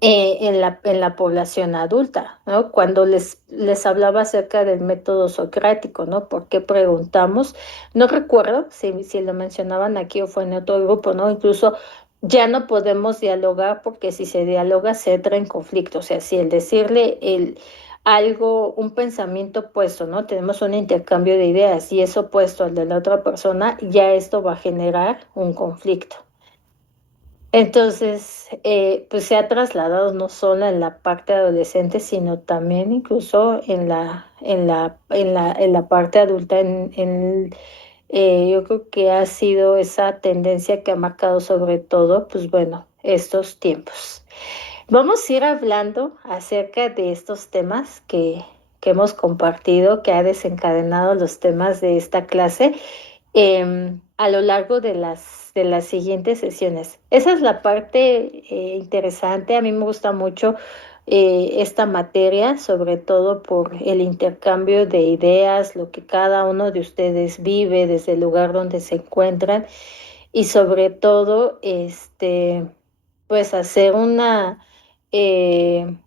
en la población adulta, ¿no? Cuando les hablaba acerca del método socrático, ¿no? ¿Por qué preguntamos? No recuerdo si lo mencionaban aquí o fue en otro grupo, ¿no? Incluso ya no podemos dialogar porque si se dialoga se entra en conflicto, o sea, si el decirle algo, un pensamiento opuesto, ¿no? Tenemos un intercambio de ideas y es opuesto al de la otra persona, ya esto va a generar un conflicto. Entonces, pues se ha trasladado no solo en la parte adolescente, sino también incluso en la parte adulta. Yo creo que ha sido esa tendencia que ha marcado sobre todo, pues bueno, estos tiempos. Vamos a ir hablando acerca de estos temas que hemos compartido, que ha desencadenado los temas de esta clase a lo largo de las siguientes sesiones. Esa es la parte interesante. A mí me gusta mucho esta materia, sobre todo por el intercambio de ideas, lo que cada uno de ustedes vive desde el lugar donde se encuentran y sobre todo, pues hacer eh,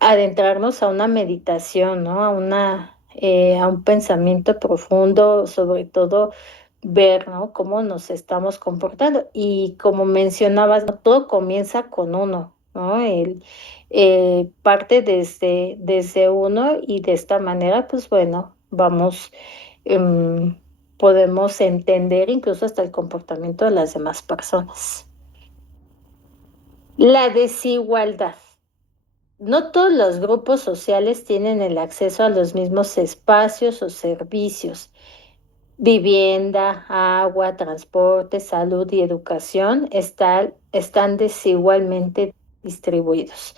adentrarnos a una meditación, ¿no? A un pensamiento profundo, sobre todo ver, ¿no? Cómo nos estamos comportando. Y como mencionabas, ¿no? Todo comienza con uno, ¿no? Parte desde uno y de esta manera, pues bueno, em, podemos entender incluso hasta el comportamiento de las demás personas. La desigualdad. No todos los grupos sociales tienen el acceso a los mismos espacios o servicios. Vivienda, agua, transporte, salud y educación están desigualmente distribuidos.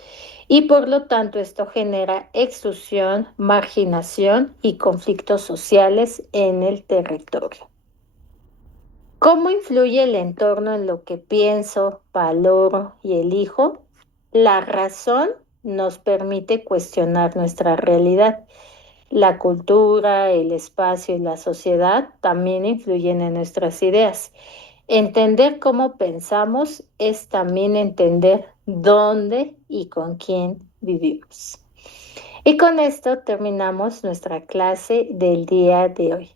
Y por lo tanto esto genera exclusión, marginación y conflictos sociales en el territorio. ¿Cómo influye el entorno en lo que pienso, valoro y elijo? La razón nos permite cuestionar nuestra realidad. La cultura, el espacio y la sociedad también influyen en nuestras ideas. Entender cómo pensamos es también entender dónde y con quién vivimos. Y con esto terminamos nuestra clase del día de hoy.